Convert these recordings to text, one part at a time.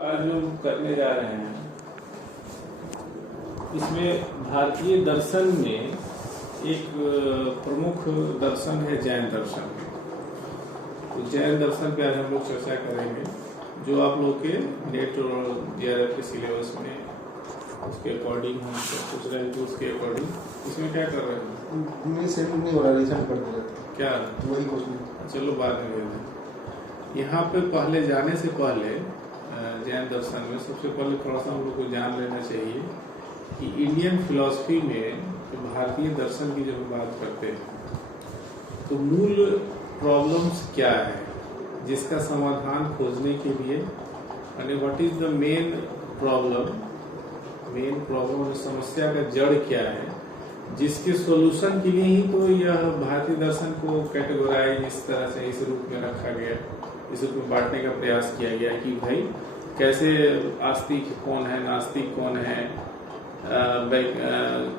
आज जो करने जा रहे हैं इसमें भारतीय दर्शन में एक प्रमुख दर्शन है जैन दर्शन। तो जैन दर्शन पे आज हम लोग चर्चा करेंगे, जो आप लोग के नेट और जेआरएफ के सिलेबस में उसके अकॉर्डिंग हम सोच रहे हैं कि उसके अकॉर्डिंग इसमें क्या कर रहे हैं। नहीं हो रहा, रिसेंट पढ़ते रहते क्या वही क्वेश्चन। चलो बाद में देखें। यहाँ पे पहले जाने से पहले जैन दर्शन में सबसे पहले थोड़ा सा हम लोग को जान लेना चाहिए कि इंडियन फिलॉसफी में जो भारतीय दर्शन की जब बात करते हैं तो मूल प्रॉब्लम्स क्या है जिसका समाधान खोजने के लिए, यानी what is the main problem और समस्या का जड़ क्या है, जिसके सॉल्यूशन के लिए ही तो यह भारतीय दर्शन को कैटेगराइज इस तरह से इस रूप में रखा गया, इस रूप में बांटने का प्रयास किया गया कि भाई कैसे आस्तिक कौन है, नास्तिक कौन है,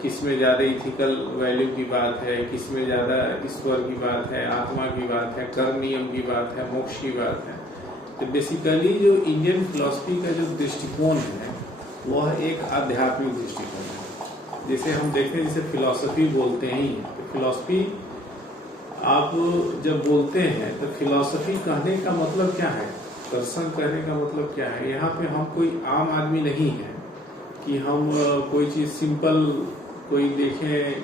किसमें ज्यादा इथिकल वैल्यू की बात है, किसमें ज्यादा ईश्वर की बात है, आत्मा की बात है, कर्म नियम की बात है, मोक्ष की बात है। तो बेसिकली जो इंडियन फिलॉसफी का जो दृष्टिकोण है वह एक आध्यात्मिक दृष्टिकोण है। जैसे हम देखें, जैसे फिलॉसफी बोलते ही हैं, तो फिलॉसफी आप जब बोलते हैं तो फिलॉसफी कहने का मतलब क्या है, दर्शन कहने का मतलब क्या है। यहाँ पे हम कोई आम आदमी नहीं है कि हम कोई चीज सिंपल कोई देखें।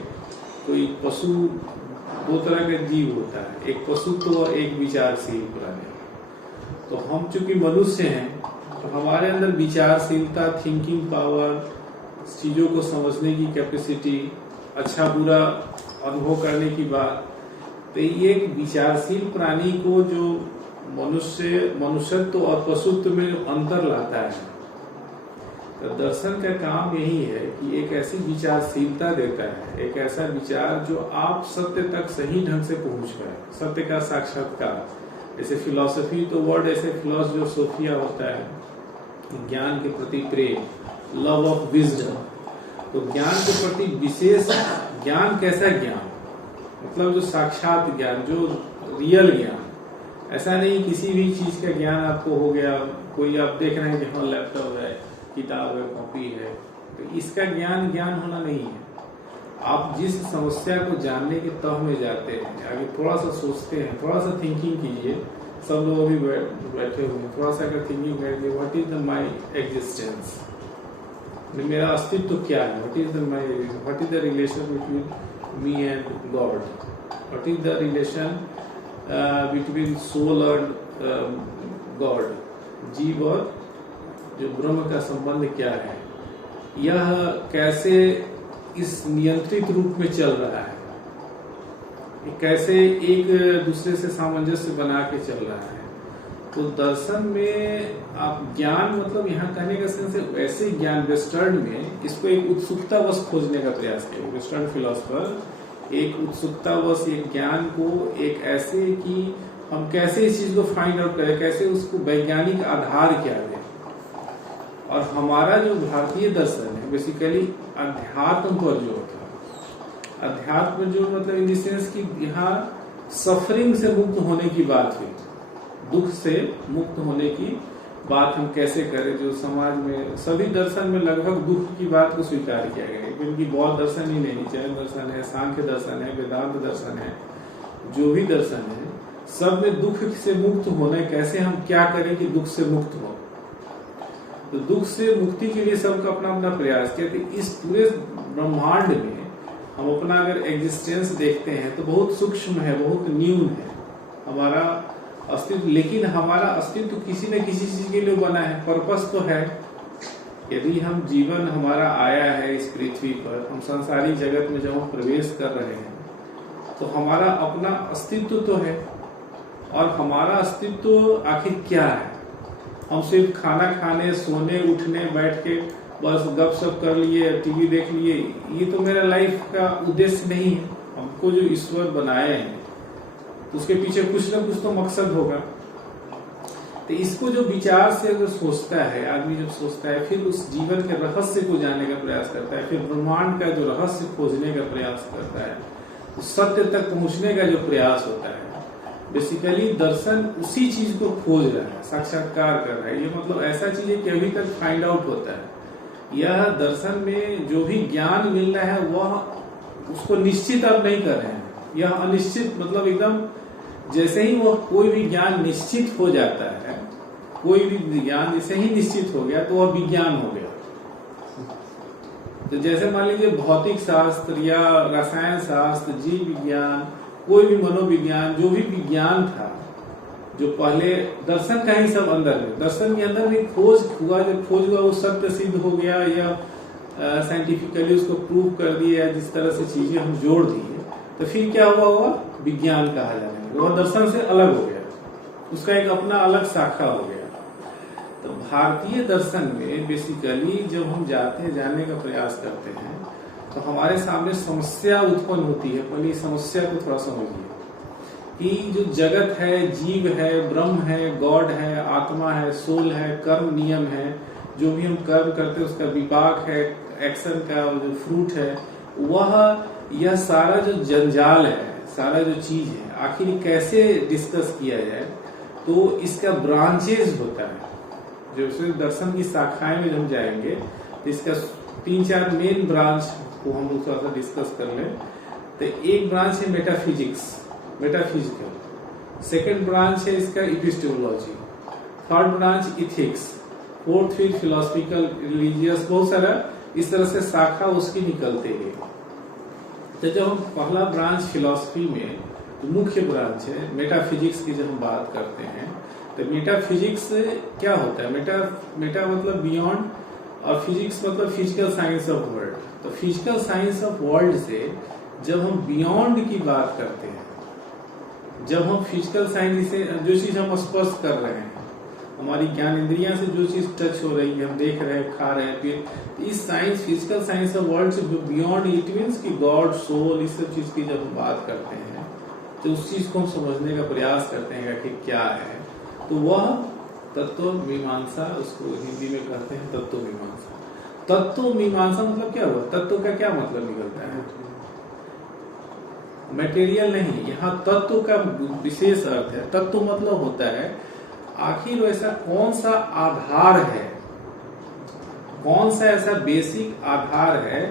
कोई पशु दो तरह का जीव होता है, एक पशु तो एक विचारशील प्राणी। तो हम चूंकि मनुष्य हैं तो हमारे अंदर विचारशीलता, थिंकिंग पावर, चीजों को समझने की कैपेसिटी, अच्छा बुरा अनुभव करने की बात, तो ये एक विचारशील प्राणी को जो मनुष्यत्व और पशुत्व में जो अंतर लाता है, तो दर्शन का काम यही है कि एक ऐसी विचारशीलता देता है, एक ऐसा विचार जो आप सत्य तक सही ढंग से पहुंच पाए, सत्य का साक्षात्कार। जैसे फिलॉसफी तो वर्ड ऐसे फिलॉस जो सोफिया होता है, ज्ञान के प्रति प्रेम, लव ऑफ विजडम। तो ज्ञान के प्रति विशेष ज्ञान, कैसा ज्ञान मतलब जो साक्षात ज्ञान, जो रियल ज्ञान। ऐसा नहीं किसी भी चीज का ज्ञान आपको हो गया, कोई आप देख रहे हैं कि हाँ लैपटॉप है, किताब है, कॉपी है, तो इसका ज्ञान होना नहीं है। आप जिस समस्या को जानने के तह में जाते हैं, आगे थोड़ा सा सोचते हैं, थोड़ा सा थिंकिंग कीजिए। सब लोग अभी बैठे हुए हैं, थोड़ा सा अगर थिंकिंग करेंगे, what is the my existence, मेरा अस्तित्व क्या है, what is the relation between me and God, what is the relation between soul और गॉड, जीव और जो ब्रह्म का संबंध क्या है, यह कैसे इस नियंत्रित रूप में चल रहा है, कैसे एक दूसरे से सामंजस्य बना के चल रहा है। तो दर्शन में आप ज्ञान मतलब यहाँ कहने का सेंस है वैसे ज्ञान, वेस्टर्न में इसको एक उत्सुकतावश खोजने का प्रयास किया। वेस्टर्न फिलोसफर एक उत्सुकतावश एक ज्ञान को एक ऐसे कि हम कैसे इस चीज को फाइंड आउट करें, कैसे उसको वैज्ञानिक आधार क्या दें। और हमारा जो भारतीय दर्शन है बेसिकली अध्यात्म पर जोर था। अध्यात्म जो मतलब इन द सेंस कि यहाँ सफरिंग से मुक्त होने की बात हुई, दुख से मुक्त होने की बात हम कैसे करें। जो समाज में सभी दर्शन में लगभग दुख की बात को स्वीकार किया गया है, क्योंकि बौद्ध दर्शन ही नहीं, जैन दर्शन है, सांख्य दर्शन है, वेदांत दर्शन है, जो भी दर्शन है, सब में दुख से मुक्त होना, कैसे हम क्या करें कि दुख से मुक्त हो। तो दुख से मुक्ति के लिए सबका अपना अपना प्रयास किया। तो इस पूरे ब्रह्मांड में हम अपना अगर एग्जिस्टेंस देखते हैं तो बहुत सूक्ष्म है, बहुत न्यून है हमारा अस्तित्व। लेकिन हमारा अस्तित्व किसी न किसी चीज के लिए बना है, पर्पस तो है। यदि हम जीवन हमारा आया है इस पृथ्वी पर, हम संसारी जगत में जब हम प्रवेश कर रहे हैं तो हमारा अपना अस्तित्व तो है। और हमारा अस्तित्व आखिर क्या है? हम सिर्फ खाना खाने, सोने, उठने, बैठ के बस गपशप कर लिए, टीवी देख लिए, ये तो मेरा लाइफ का उद्देश्य नहीं है। हमको जो ईश्वर बनाए हैं तो उसके पीछे कुछ ना कुछ तो मकसद होगा। तो इसको जो विचार से अगर सोचता है आदमी, जब सोचता है फिर उस जीवन के रहस्य को जानने का प्रयास करता है, फिर ब्रह्मांड का जो रहस्य खोजने का प्रयास करता है, उस सत्य तक पहुंचने का जो प्रयास होता है, बेसिकली दर्शन उसी चीज को खोज रहा है, साक्षात्कार कर रहा है। ये मतलब ऐसा चीज है कि अभी तक फाइंड आउट होता है। यह दर्शन में जो भी ज्ञान मिल रहा है वह उसको निश्चित अब नहीं कर रहे हैं, यह अनिश्चित, मतलब एकदम जैसे ही वह कोई भी ज्ञान निश्चित हो जाता है, कोई भी ज्ञान जैसे ही निश्चित हो गया तो वह विज्ञान हो गया। तो जैसे मान लीजिए भौतिक शास्त्र या रसायन शास्त्र, जीव विज्ञान, कोई भी मनोविज्ञान, जो भी विज्ञान था, जो पहले दर्शन का ही सब अंदर में, दर्शन के अंदर भी खोज हुआ, जब खोज हुआ वो सत्य सिद्ध हो गया या साइंटिफिकली उसको प्रूव कर दिया, जिस तरह से चीजें हम जोड़ दिए, तो फिर क्या हुआ, वह विज्ञान कहा जाने लगा। वह दर्शन से अलग हो गया, उसका एक अपना अलग शाखा हो गया। तो भारतीय दर्शन में बेसिकली जब हम जानने का प्रयास करते हैं तो हमारे सामने समस्या उत्पन्न होती है। पहले समस्या को थोड़ा समझिए कि जो जगत है, जीव है, ब्रह्म है, गॉड है, आत्मा है, सोल है, कर्म नियम है, जो भी हम कर्म करते हैं उसका विपाक है, एक्शन का जो फ्रूट है, वह यह सारा जो जंजाल है, सारा जो चीज है, आखिर कैसे डिस्कस किया जाए। तो इसका ब्रांचेज होता है, जो उसमें दर्शन की शाखाएं में हम जाएंगे तो इसका 3-4 मेन ब्रांच को हम लोग थोड़ा सा डिस्कस कर लें। तो एक ब्रांच है मेटाफिजिक्स, मेटाफिजिकल। सेकेंड ब्रांच है इसका epistemology. Third branch ethics. Fourth फिर फिलोसफिकल, रिलीजियस, बहुत सारा इस तरह से शाखा उसकी निकलते गई। तो जब हम पहला ब्रांच फिलोसफी में, तो मुख्य ब्रांच है मेटाफिजिक्स की, जब हम बात करते हैं तो मेटाफिजिक्स क्या होता है। मेटा मतलब बियॉन्ड, और फिजिक्स मतलब फिजिकल साइंस ऑफ वर्ल्ड। तो फिजिकल साइंस ऑफ वर्ल्ड से जब हम बियॉन्ड की बात करते हैं, जब हम फिजिकल साइंस से जो चीज हम स्पर्श कर रहे हैं, हमारी ज्ञान इंद्रियां से जो चीज टच हो रही है, हम देख रहे हैं, खा रहे हैं, फिर इस science, physical science of world से बियॉन्ड, इट मीन्स कि गॉड, सोल, इस सब चीज की जब हम बात करते हैं तो उस चीज को हम समझने का प्रयास करते हैं कि क्या है। तो वह तत्व मीमांसा, उसको हिंदी में कहते हैं तत्व मीमांसा। तत्व मीमांसा मतलब क्या हुआ, तत्व का क्या मतलब निकलता है, मटेरियल नहीं, यहाँ तत्व का विशेष अर्थ है। तत्व मतलब होता है आखिर ऐसा कौन सा आधार है, कौन सा ऐसा बेसिक आधार है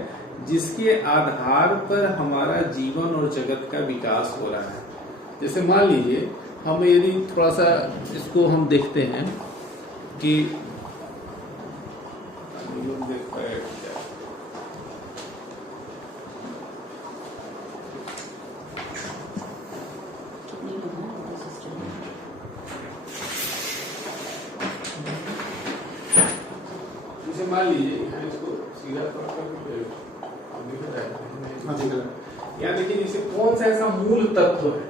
जिसके आधार पर हमारा जीवन और जगत का विकास हो रहा है। जैसे मान लीजिए हम यदि थोड़ा सा इसको हम देखते हैं कि जैसे मान लीजिए यहाँ इसको सीधा तौर पर यहाँ देखिए, जैसे कौन सा ऐसा मूल तत्व है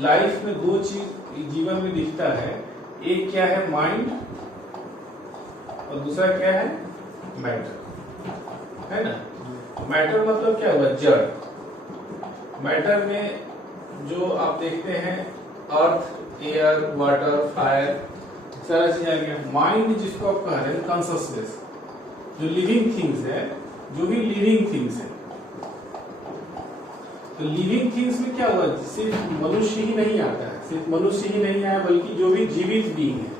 लाइफ में, दो चीज जीवन में दिखता है। एक क्या है, माइंड, और दूसरा क्या है, मैटर, है ना। मैटर मतलब क्या हुआ, जड़। मैटर में जो आप देखते हैं अर्थ, एयर, वाटर, फायर, सारा चीज आ गया। माइंड जिसको आप कह रहे हैं कॉन्शसनेस, जो लिविंग थिंग्स है, जो भी लिविंग थिंग्स है। तो लिविंग थिंग्स में क्या हुआ, सिर्फ मनुष्य ही नहीं आता है, सिर्फ मनुष्य ही नहीं आया, बल्कि जो भी जीवित बीइंग है।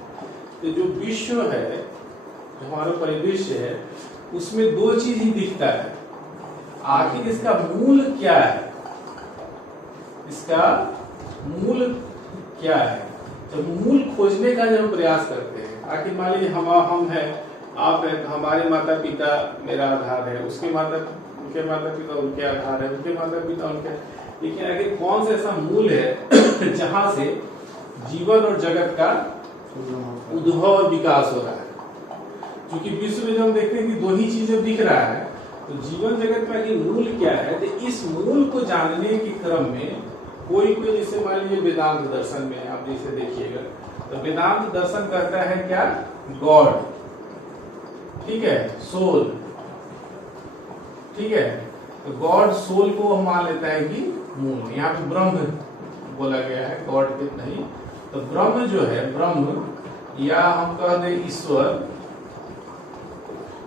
तो जो विश्व है, जो हमारा परिदृश्य है, उसमें दो चीज ही दिखता है। आखिर इसका मूल क्या है, इसका मूल क्या है। जब मूल खोजने का जब प्रयास करते हैं, आखिर मान लीजिए हम है, आप है, हमारे माता पिता मेरा आधार है, उसके उनके माता पिता उनके आधार है, उनके माता पिता उनके। लेकिन आखिर कौन सा ऐसा मूल है जहां से जीवन और जगत का उद्भव और विकास हो रहा है। क्योंकि विश्व में जब हम देखते हैं कि दो ही चीजें दिख रहा है, तो जीवन जगत का कि मूल क्या है। तो इस मूल को जानने के क्रम में कोई जैसे मान लीजिए वेदांत दर्शन में आप जैसे देखिएगा, तो वेदांत दर्शन कहता है क्या, गॉड, ठीक है, सोल, ठीक है। तो गॉड, सोल को हम मान लेता है कि मूल। यहाँ पे ब्रह्म बोला गया है, गॉड के नहीं। तो ब्रह्म जो है, ब्रह्म या हम कह दें ईश्वर,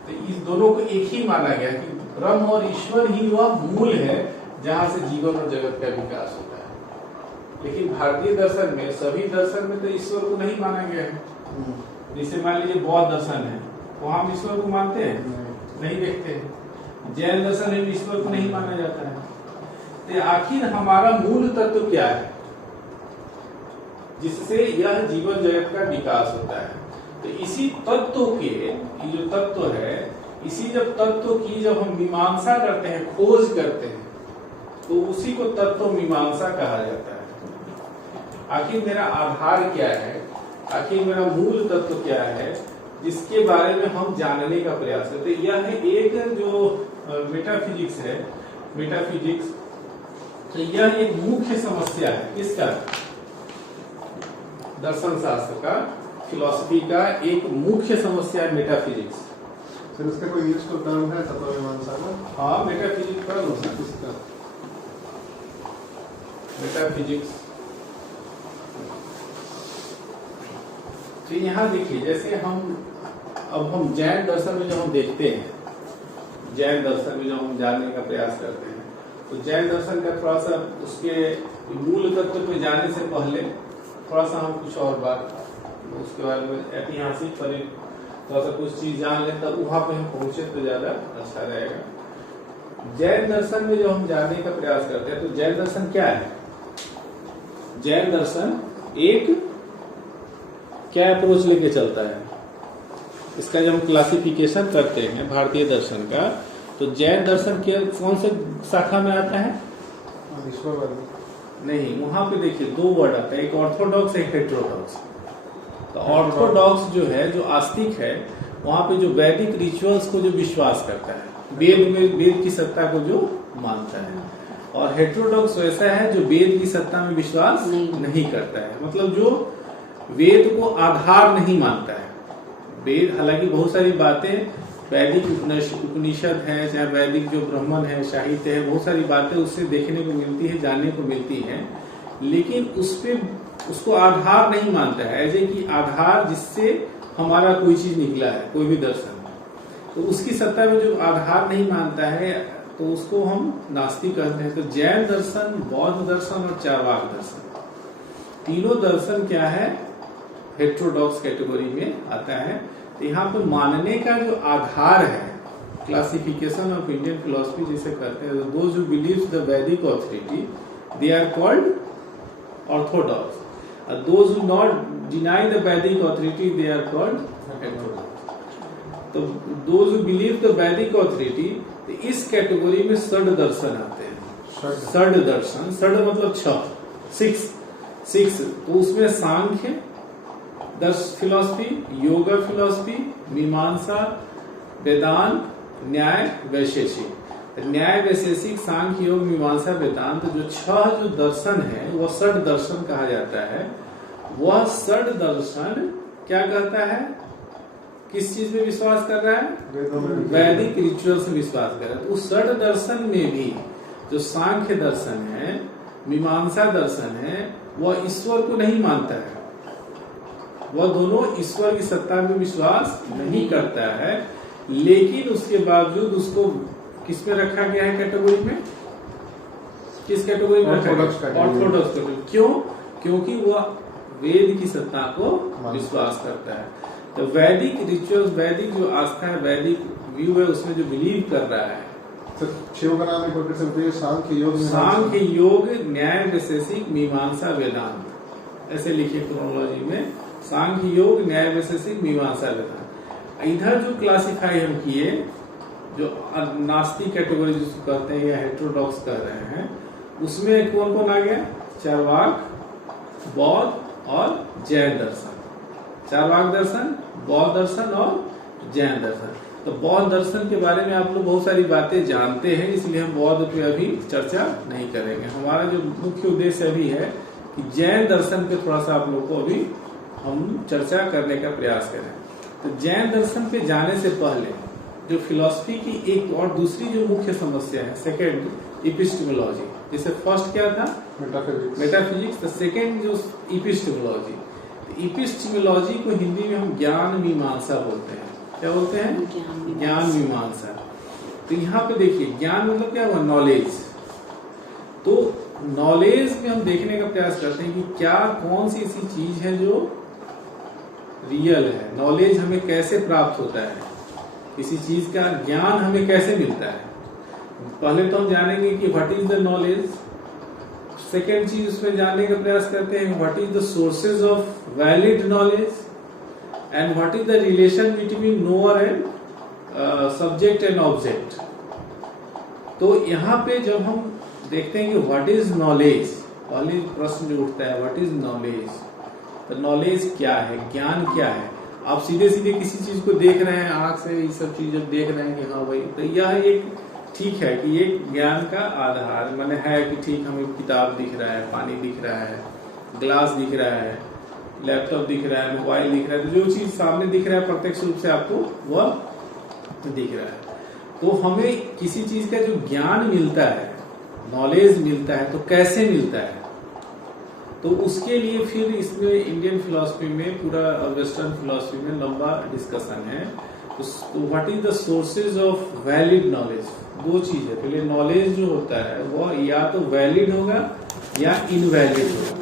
तो इस दोनों को एक ही माना गया कि ब्रह्म और ईश्वर ही वह मूल है जहां से जीवन और जगत का विकास होता है। लेकिन भारतीय दर्शन में, सभी दर्शन में तो ईश्वर को नहीं माना गया है। जैसे मान लीजिए बौद्ध दर्शन है, वहां हम ईश्वर को मानते हैं, नहीं देखते हैं। जैन दर्शन में ईश्वर को नहीं माना जाता है। तो आखिर हमारा मूल तत्व क्या है जिससे यह जीवन जगत का विकास होता है? तो इसी तत्व के, ये जो तत्व है, इसी जब तत्व की जब हम मीमांसा करते हैं, खोज करते हैं, तो उसी को तत्व मीमांसा कहा जाता है। आखिर मेरा आधार क्या है, आखिर मेरा मूल तत्व क्या है, जिसके बारे में हम जानने का प्रयास करते हैं। यह है एक जो मेटाफिजिक्स है, मेटाफिजिक्स, तो यह एक मुख्य समस्या है। किसका? दर्शन शास्त्र का, फिलॉसफी का एक मुख्य समस्या है मेटाफिजिक्स। सर इसका कोई इंग्लिश का टर्म है तत्व मीमांसा का? हाँ, मेटाफिजिक्स पढ़ लो ना, इसका मेटाफिजिक्स। तो यहाँ देखिए, जैसे हम जैन दर्शन में जब हम देखते हैं, जैन दर्शन में जब हम जानने का प्रयास करते हैं, तो जैन दर्शन का थोड़ा सा उसके मूल तत्व पे जाने से पहले थोड़ा सा हम कुछ और बात उसके बारे में ऐतिहासिक पर थोड़ा सा कुछ चीज जान लें, तब वहां पे हम पहुंचे तो ज्यादा अच्छा रहेगा। जैन दर्शन में जो हम जानने का प्रयास करते हैं, तो जैन दर्शन क्या है? जैन दर्शन एक क्या अप्रोच लेके चलता है? इसका जब हम क्लासिफिकेशन करते हैं भारतीय दर्शन का, तो जैन दर्शन के कौन से शाखा में आता है? ईश्वरवादी नहीं, वहां पे देखिए दो वर्ड आता है, एक ऑर्थोडॉक्स, एक हेटेरोडॉक्स। तो ऑर्थोडॉक्स जो है, जो आस्तिक है, वहां पे जो वैदिक रिचुअल्स को जो विश्वास करता है, वेद में वेद की सत्ता को जो मानता है, और हेटेरोडॉक्स वैसा है जो वेद की सत्ता में विश्वास नहीं करता है, मतलब जो वेद को आधार नहीं मानता है। वेद, हालांकि बहुत सारी बातें वैदिक उपनिषद है, चाहे वैदिक जो ब्राह्मण है, साहित्य है, बहुत सारी बातें उससे देखने को मिलती है, जानने को मिलती है, लेकिन उसको आधार नहीं मानता है, ऐसे कि आधार जिससे हमारा कोई चीज निकला है, कोई भी दर्शन, तो उसकी सत्ता में जो आधार नहीं मानता है, तो उसको हम नास्तिक कहते हैं। तो जैन दर्शन, बौद्ध दर्शन और चार्वाक दर्शन, तीनों दर्शन क्या है? हेटेरोडॉक्स कैटेगरी में आता है। तो यहाँ पे मानने का जो आधार है, क्लासिफिकेशन ऑफ इंडियन फिलोसफी जिसे कहते हैं, those who believe the Vedic authority they are called orthodox, and those who not deny the Vedic authority they are called heterodox. तो those who believe the Vedic authority, तो इस category में षड दर्शन आते हैं। षड दर्शन, षड मतलब छह, सिक्स, तो उसमें सांख्य फिलॉसफी, योग फिलॉसफी, मीमांसा, वेदांत, न्याय, वैशेषिक। न्याय, वैशेषिक, सांख्य, योग, मीमांसा, वेदांत, जो छह जो दर्शन है, वह षड दर्शन कहा जाता है। वह षड दर्शन क्या कहता है? किस चीज में विश्वास कर रहा है? वैदिक रिचुअल्स में विश्वास कर रहा है। तो उस षड दर्शन में भी जो सांख्य दर्शन है, मीमांसा दर्शन है, वह ईश्वर को नहीं मानता है, वह दोनों ईश्वर की सत्ता में विश्वास नहीं करता है, लेकिन उसके बावजूद उसको किस में रखा गया है? कैटेगरी में, किस कैटेगरी में रखा गया? Orthodox category. क्यों? क्योंकि वह वेद की सत्ता को विश्वास करता है। तो वैदिक रिचुअल्स, वैदिक जो आस्था है, वैदिक व्यू है, उसमें जो बिलीव कर रहा है, शिव का नाम एक बार फिर से सांख्य योग, सांख्य योग, न्याय, वैशेषिक, मीमांसा, वेदांत, ऐसे लिखिए क्रोनोलॉजी में, सांख्य योग, न्याय, वैशेषिक, मीमांसा, वेदांत। इधर जो क्लासिफाई हम किए, जो नास्तिक कैटेगरी जिसको कहते हैं या हेटेरोडॉक्स कह रहे हैं, उसमें कौन कौन आ गया? चार्वाक, बौद्ध और जैन दर्शन। चार्वाक दर्शन, बौद्ध दर्शन और जैन दर्शन। तो बौद्ध दर्शन के बारे में आप लोग बहुत सारी बातें जानते हैं, इसलिए हम बौद्ध पे अभी चर्चा नहीं करेंगे। हमारा जो मुख्य उद्देश्य अभी है कि जैन दर्शन पे थोड़ा सा आप लोग को अभी हम चर्चा करने का प्रयास करें। तो जैन दर्शन पे जाने से पहले जो फिलॉसफी की एक और दूसरी जो मुख्य समस्या है, सेकेंड, इपिस्टेमोलॉजी। जैसे फर्स्ट क्या था? मेटाफिजिक्स। तो सेकेंड जो इपिस्टेमोलॉजी। इपिस्टेमोलॉजी को हिंदी में हम ज्ञान मीमांसा बोलते हैं। क्या बोलते हैं? ज्ञान मीमांसा। तो यहाँ पे देखिए, ज्ञान मतलब क्या हुआ? नॉलेज। तो नॉलेज में हम देखने का प्रयास करते हैं कि क्या कौन सी ऐसी चीज है जो रियल है। नॉलेज हमें कैसे प्राप्त होता है, किसी चीज का ज्ञान हमें कैसे मिलता है। पहले तो हम जानेंगे कि what is the knowledge. Second चीज उसमें जानने का प्रयास करते हैं what is the sources of valid knowledge and what is the relation between knower and subject and object. तो यहाँ पे जब हम देखते हैं कि व्हाट इज नॉलेज, पहले प्रश्न जो उठता है व्हाट इज नॉलेज। तो नॉलेज क्या है, ज्ञान क्या है। आप सीधे सीधे किसी चीज को देख रहे हैं आंख से, ये सब चीज जब देख रहे हैं कि हाँ भाई, तो यह एक ठीक है कि एक ज्ञान का आधार माने है कि ठीक हमें किताब दिख रहा है, पानी दिख रहा है, ग्लास दिख रहा है, लैपटॉप दिख रहा है, मोबाइल दिख रहा है। तो जो चीज सामने दिख रहा है प्रत्यक्ष रूप से आपको वह दिख रहा है। तो हमें किसी चीज का जो ज्ञान मिलता है, नॉलेज मिलता है, तो कैसे मिलता है। तो उसके लिए फिर इसमें इंडियन फिलॉसफी में, पूरा वेस्टर्न फिलॉसफी में लंबा डिस्कशन है। तो what is the sources of valid knowledge. दो चीज है, पहले नॉलेज जो होता है वह या तो वैलिड होगा या इनवैलिड होगा।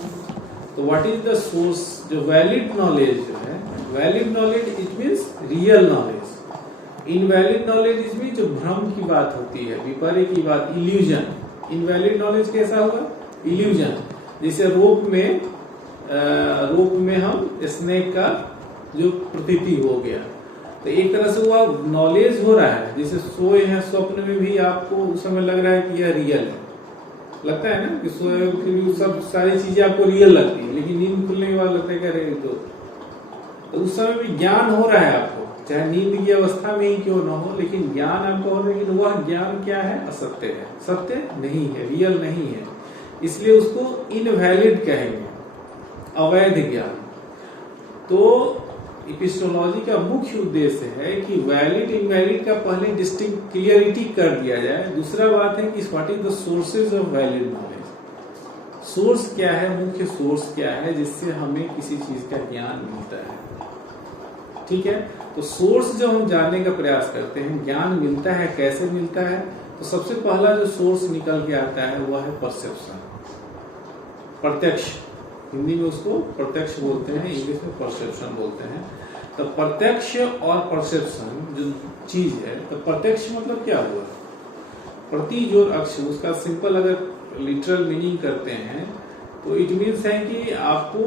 तो व्हाट इज द सोर्स, जो वैलिड नॉलेज जो है, valid knowledge it means real knowledge. Invalid knowledge इसमें जो भ्रम की बात होती है, विपर्य की बात, इल्यूजन। इनवैलिड नॉलेज कैसा होगा, इल्यूजन। जैसे रोप में हम स्नेक का जो प्रतीति हो गया, तो एक तरह से वो नॉलेज हो रहा है। जैसे सोए हैं, स्वप्न में भी आपको उस समय लग रहा है कि यह रियल है, लगता है ना कि सोए फिर भी सब सारी चीजें आपको रियल लगती है, लेकिन नींद खुलने के बाद लगता है कि अरे तो उस समय भी ज्ञान हो रहा है आपको, चाहे नींद की अवस्था में ही क्यों ना हो, लेकिन ज्ञान आपको हो रहा है। लेकिन वह ज्ञान क्या है, असत्य है, सत्य नहीं है, रियल नहीं है, इसलिए उसको इनवैलिड कहेंगे, अवैध ज्ञान। तो एपिस्टेमोलॉजी का मुख्य उद्देश्य है कि वैलिड इनवैलिड का पहले डिस्टिंक्ट क्लियरिटी कर दिया जाए। दूसरा बात है कि what is the sources of valid knowledge. Source क्या है, मुख्य सोर्स क्या है जिससे हमें किसी चीज का ज्ञान मिलता है। ठीक है, तो सोर्स जब हम जानने का प्रयास करते हैं, ज्ञान मिलता है, कैसे मिलता है, तो सबसे पहला जो सोर्स निकल के आता है वह है परसेप्शन, प्रत्यक्ष। हिंदी में उसको प्रत्यक्ष बोलते हैं, इंग्लिश में परसेप्शन बोलते हैं। तो प्रत्यक्ष और परसेप्शन जो चीज है, तो प्रत्यक्ष मतलब क्या हुआ, प्रति जोर अक्ष, उसका सिंपल अगर लिटरल मीनिंग करते हैं तो इट मीन्स है कि आपको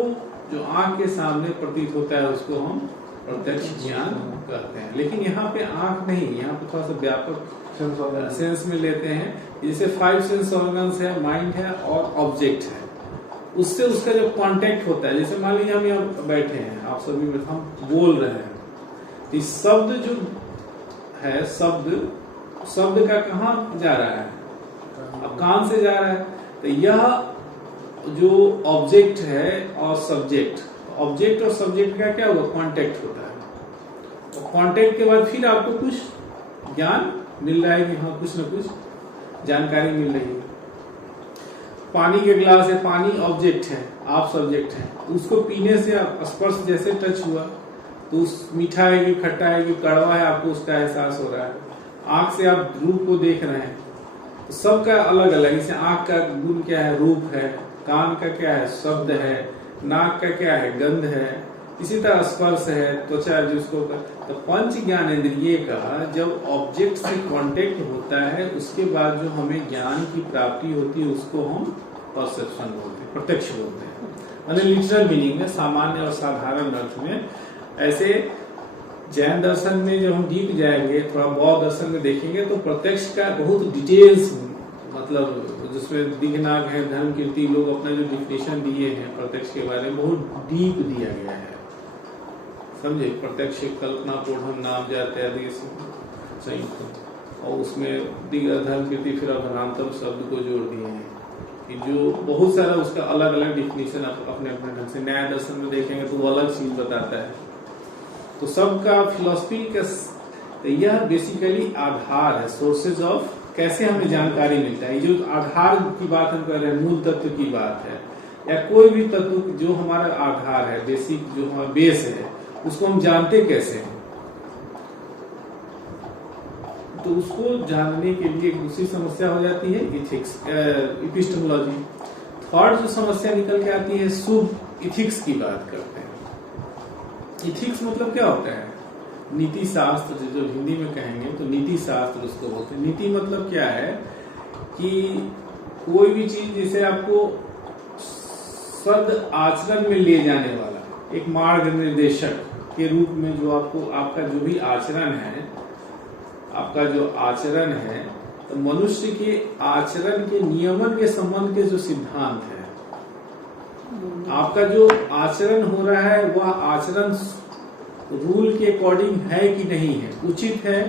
जो आंख के सामने प्रतीत होता है उसको हम प्रत्यक्ष ज्ञान कहते हैं। लेकिन यहाँ पे आंख नहीं, यहाँ पे थोड़ा सा व्यापक सेंस में लेते हैं। जैसे 5 सेंस ऑर्गन्स है, माइंड है और ऑब्जेक्ट है, उससे उसका जो कांटेक्ट होता है। जैसे मान लीजिए हम यहाँ बैठे हैं, आप सभी में हम बोल रहे हैं, तो शब्द जो है, शब्द का कहाँ जा रहा है, अब कान से जा रहा है। तो यह जो ऑब्जेक्ट है और सब्जेक्ट, ऑब्जेक्ट और सब्जेक्ट का क्या हुआ, कांटेक्ट होता है। और कांटेक्ट के बाद फिर आपको कुछ ज्ञान मिल रहा है कि हाँ कुछ न कुछ जानकारी मिल रही है। पानी के गिलास है, पानी ऑब्जेक्ट है, आप सब्जेक्ट है। उसको पीने से स्पर्श जैसे टच हुआ तो उस मीठा है कि खट्टा है कि कड़वा है, आपको उसका एहसास हो रहा है। आंख से आप रूप को देख रहे हैं, तो सबका अलग अलग, जैसे आंख का गुण क्या है, रूप है, कान का क्या है, शब्द है, नाक का क्या है, गंध है, इसी तरह स्पर्श है, त्वचा जिसको। तो पंच ज्ञानेंद्रिय का जब ऑब्जेक्ट से कांटेक्ट होता है, उसके बाद जो हमें ज्ञान की प्राप्ति होती है उसको हम परसेप्शन बोलते हैं, प्रत्यक्ष बोलते हैं। मैंने लिटरल मीनिंग में, सामान्य और साधारण अर्थ में। ऐसे जैन दर्शन में जब हम डीप जाएंगे, थोड़ा बौद्ध दर्शन में देखेंगे, तो प्रत्यक्ष का बहुत डिटेल्स, मतलब जिसमें दिग्नाग है, धर्म कीर्ति, लोग अपना जो डिफिनेशन दिए हैं प्रत्यक्ष के बारे में बहुत डीप दिया गया है, समझे। प्रत्यक्ष कल्पना पूर्ण नाम जाते संयुक्त, और उसमें धर्म कीर्ति फिर अभ्रांतम शब्द को जोड़ दिए हैं कि जो बहुत सारा उसका अलग अलग डिफिनेशन अपने अपने ढंग से। न्याय दर्शन में देखेंगे तो वो अलग चीज बताता है। तो सबका फिलॉसफी का यह बेसिकली आधार है, सोर्सेज ऑफ कैसे हमें जानकारी मिलता है। ये जो आधार की बात हम कर रहे हैं, मूल तत्व की बात है, या कोई भी तत्व जो हमारा आधार है, बेसिक जो हमारा बेस है, उसको हम जानते कैसे हैं। तो उसको जानने के लिए एक दूसरी समस्या हो जाती है इथिक्स, एपिस्टेमोलॉजी। थर्ड जो समस्या निकल के आती है शुभ इथिक्स की बात करते हैं। इथिक्स मतलब क्या होता है? नीति शास्त्र, जो हिंदी में कहेंगे तो नीति शास्त्र उसको बोलते हैं। नीति मतलब क्या है कि कोई भी चीज जिसे आपको सद आचरण में ले जाने वाला, एक मार्ग निर्देशक के रूप में जो आपको आपका जो भी आचरण है, आपका जो आचरण है, तो मनुष्य के आचरण के नियमन के संबंध के जो सिद्धांत है, आपका जो आचरण हो रहा है वह आचरण रूल के अकॉर्डिंग है कि नहीं है, उचित है,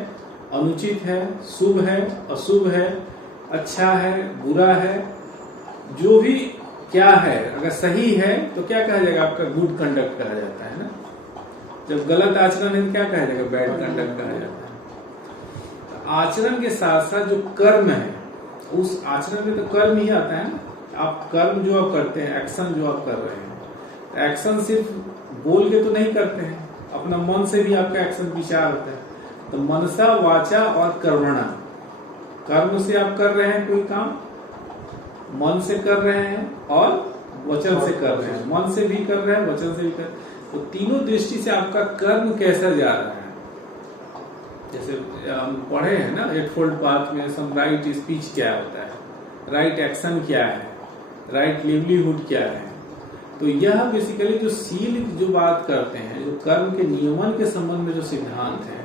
अनुचित है, शुभ है, अशुभ है, अच्छा है, बुरा है, जो भी क्या है, अगर सही है तो क्या कहा जाएगा? आपका गुड कंडक्ट कहा जाता है ना। जब गलत आचरण है तो क्या कहा जाएगा? बैड कंडक्ट कहा जाता है। आचरण के साथ साथ जो कर्म है, उस आचरण में तो कर्म ही आता है ना। आप कर्म जो आप करते हैं, एक्शन जो आप कर रहे हैं, एक्शन सिर्फ बोल के तो नहीं करते हैं, अपना मन से भी आपका एक्शन विचार होता है। तो मनसा, वाचा और कर्मणा, कर्म से आप कर रहे हैं कोई काम, मन से कर रहे हैं और वचन से कर रहे हैं। मन से भी कर रहे हैं, वचन से भी कर रहे हैं। तो तीनों दृष्टि से आपका कर्म कैसा जा रहा है। जैसे हम पढ़े हैं ना एटफोल्ड पाथ में, सम राइट स्पीच क्या होता है, राइट एक्शन क्या है, राइट लिवलीहुड क्या है। तो यह बेसिकली जो सील जो बात करते हैं, जो कर्म के नियमन के संबंध में जो सिद्धांत है,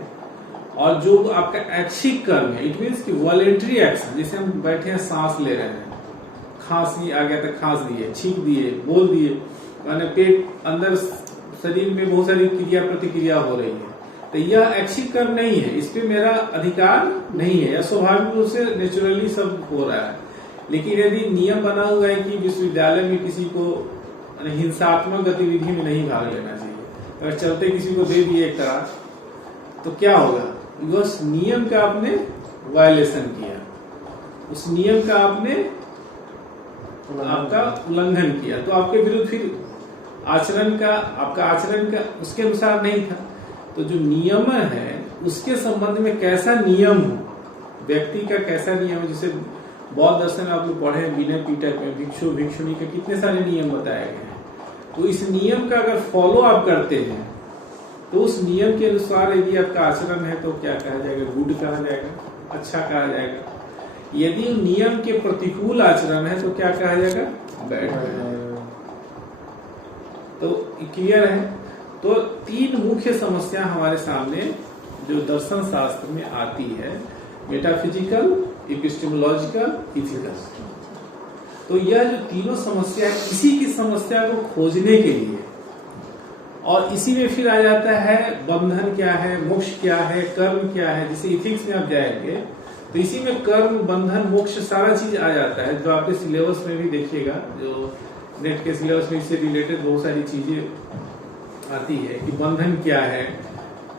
और जो आपका ऐच्छिक कर्म है, इट मीन्स कि वॉलेंट्री एक्शन, जैसे हम बैठे हैं सांस ले रहे हैं, खांसी आ गया तो खांस दिए, छींक दिए, बोल दिए, माने पेट अंदर शरीर में बहुत सारी क्रिया प्रतिक्रिया हो रही है, तो यह ऐच्छिक कर्म नहीं है, इस पे मेरा अधिकार नहीं है, यह स्वाभाविक रूप से नेचुरली सब हो रहा है। लेकिन यदि नियम बना हुआ है कि विश्वविद्यालय में किसी को हिंसात्मक गतिविधि में नहीं भाग लेना चाहिए, अगर चलते किसी को दे दिए एक तरह, तो क्या होगा? उस नियम का आपने वायलेशन किया, उस नियम का आपने आपका उल्लंघन किया, तो आपके विरुद्ध फिर आचरण का, आपका आचरण का उसके अनुसार नहीं था। तो जो नियम है उसके संबंध में कैसा नियम हो, व्यक्ति का कैसा नियम है, जैसे बौद्ध दर्शन में आप लोग पढ़े हैं, विनय पिटक में भिक्षु भिक्षुणी के कितने सारे नियम बताए गए हैं। तो इस नियम का अगर फॉलो आप करते हैं तो उस नियम के अनुसार यदि आपका आचरण है तो क्या कहा जाएगा? गुड कहा जाएगा, अच्छा कहा जाएगा। यदि नियम के प्रतिकूल आचरण है तो क्या कहा जाएगा? बैड कहा जाएगा। तो क्लियर है। तो तीन मुख्य समस्या हमारे सामने जो दर्शन शास्त्र में आती है, मेटाफिजिकल, एपिस्टेमोलॉजिकल, इथिकल। तो यह जो तीनों समस्या है, इसी की समस्या को खोजने के लिए, और इसी में फिर आ जाता है बंधन क्या है, मोक्ष क्या है, कर्म क्या है। जैसे इथिक्स में आप जाएंगे तो इसी में कर्म, बंधन, मोक्ष सारा चीज आ जाता है, जो आपके सिलेबस में भी देखिएगा, जो नेट के सिलेबस में इससे रिलेटेड बहुत सारी चीजें आती है कि बंधन क्या है,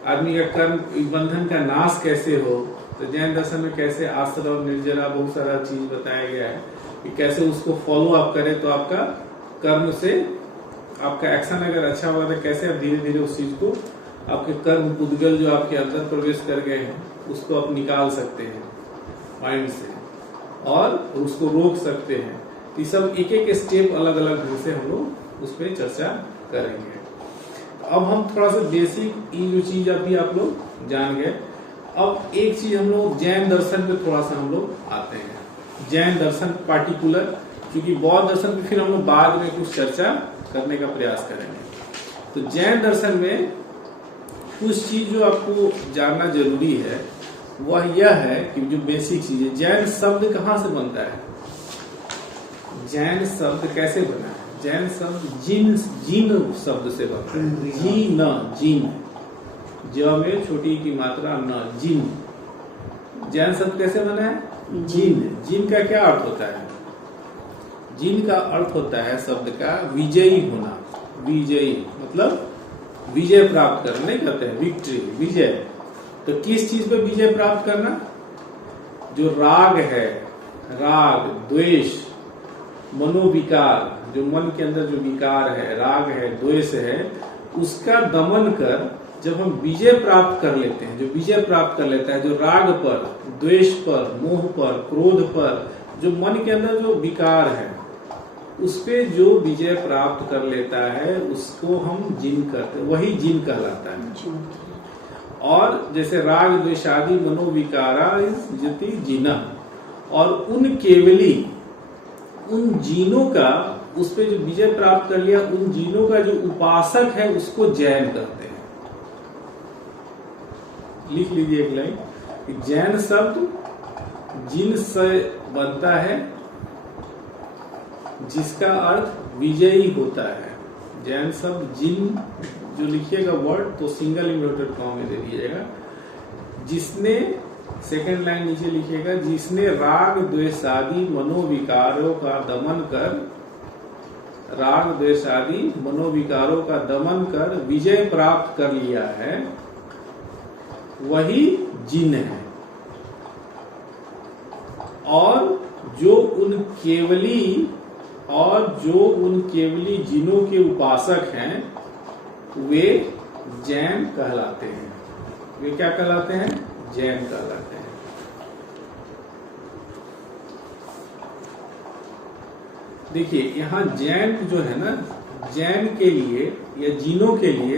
आदमी का कर्म, बंधन का नाश कैसे हो। तो जैन दर्शन में कैसे आश्रम, निर्जरा, बहुत सारा चीज बताया गया है कि कैसे उसको फॉलो आप करें तो आपका कर्म से, आपका एक्शन अगर अच्छा हुआ तो कैसे आप धीरे धीरे उस चीज को, आपके कर्म पुद्गल जो आपके अंदर प्रवेश कर गए हैं उसको आप निकाल सकते हैं माइंड से, और उसको रोक सकते हैं। ये सब एक एक स्टेप अलग अलग ढंग से हम लोग उस पर चर्चा करेंगे। अब हम थोड़ा सा बेसिक ये जो चीज अभी आप लोग जान गए, अब एक चीज हम लोग जैन दर्शन पे थोड़ा सा हम लोग आते हैं। जैन दर्शन पार्टिकुलर, क्योंकि बौद्ध दर्शन पे फिर हम लोग बाद में कुछ चर्चा करने का प्रयास करेंगे। तो जैन दर्शन में कुछ चीज जो आपको जानना जरूरी है वह यह है कि जो बेसिक चीज है, जैन शब्द कहाँ से बनता है, जैन शब्द कैसे बना है? जैन शब्द जिन शब्द से बनता है। जी न, जिन, ज में छोटी की मात्रा न, जिन। जैन शब्द कैसे बना है? जिन। जिन का क्या अर्थ होता है? जिन का अर्थ होता है शब्द का विजयी होना। विजयी मतलब विजय प्राप्त करना, नहीं कहते हैं विक्ट्री, विजय। तो किस चीज पे विजय प्राप्त करना? जो राग है, राग, द्वेष, मनोविकार, जो मन के अंदर जो विकार है, राग है, द्वेष है, उसका दमन कर जब हम विजय प्राप्त कर लेते हैं, जो विजय प्राप्त कर लेता है, जो राग पर, द्वेष पर, मोह पर, क्रोध पर, जो मन के अंदर जो विकार है उस पे जो विजय प्राप्त कर लेता है उसको हम जिन कहते हैं, वही जिन कहलाता है। और जैसे राग द्वेषादि मनोविकारा जति जिना, और उन केवली उन जीनों का, उस पे जो विजय प्राप्त कर लिया, उन जीनों का जो उपासक है उसको जैन कहते हैं। लिख लीजिए एक लाइन कि जैन शब्द जिन से बनता है जिसका अर्थ विजयी होता है। जैन शब्द जिन जो लिखिएगा वर्ड तो सिंगल इन्वर्टेड कॉमा में दे दीजिएगा। जिसने, सेकंड लाइन नीचे लिखिएगा, जिसने राग द्वेषादि मनोविकारों का दमन कर, राग द्वेषादि मनोविकारों का दमन कर विजय प्राप्त कर लिया है वही जिन है। और जो उन केवली जिनों के उपासक हैं वे जैन कहलाते हैं। वे क्या कहलाते हैं? जैन कहलाते हैं। देखिए यहाँ जैन जो है ना, जैन के लिए या जिनों के लिए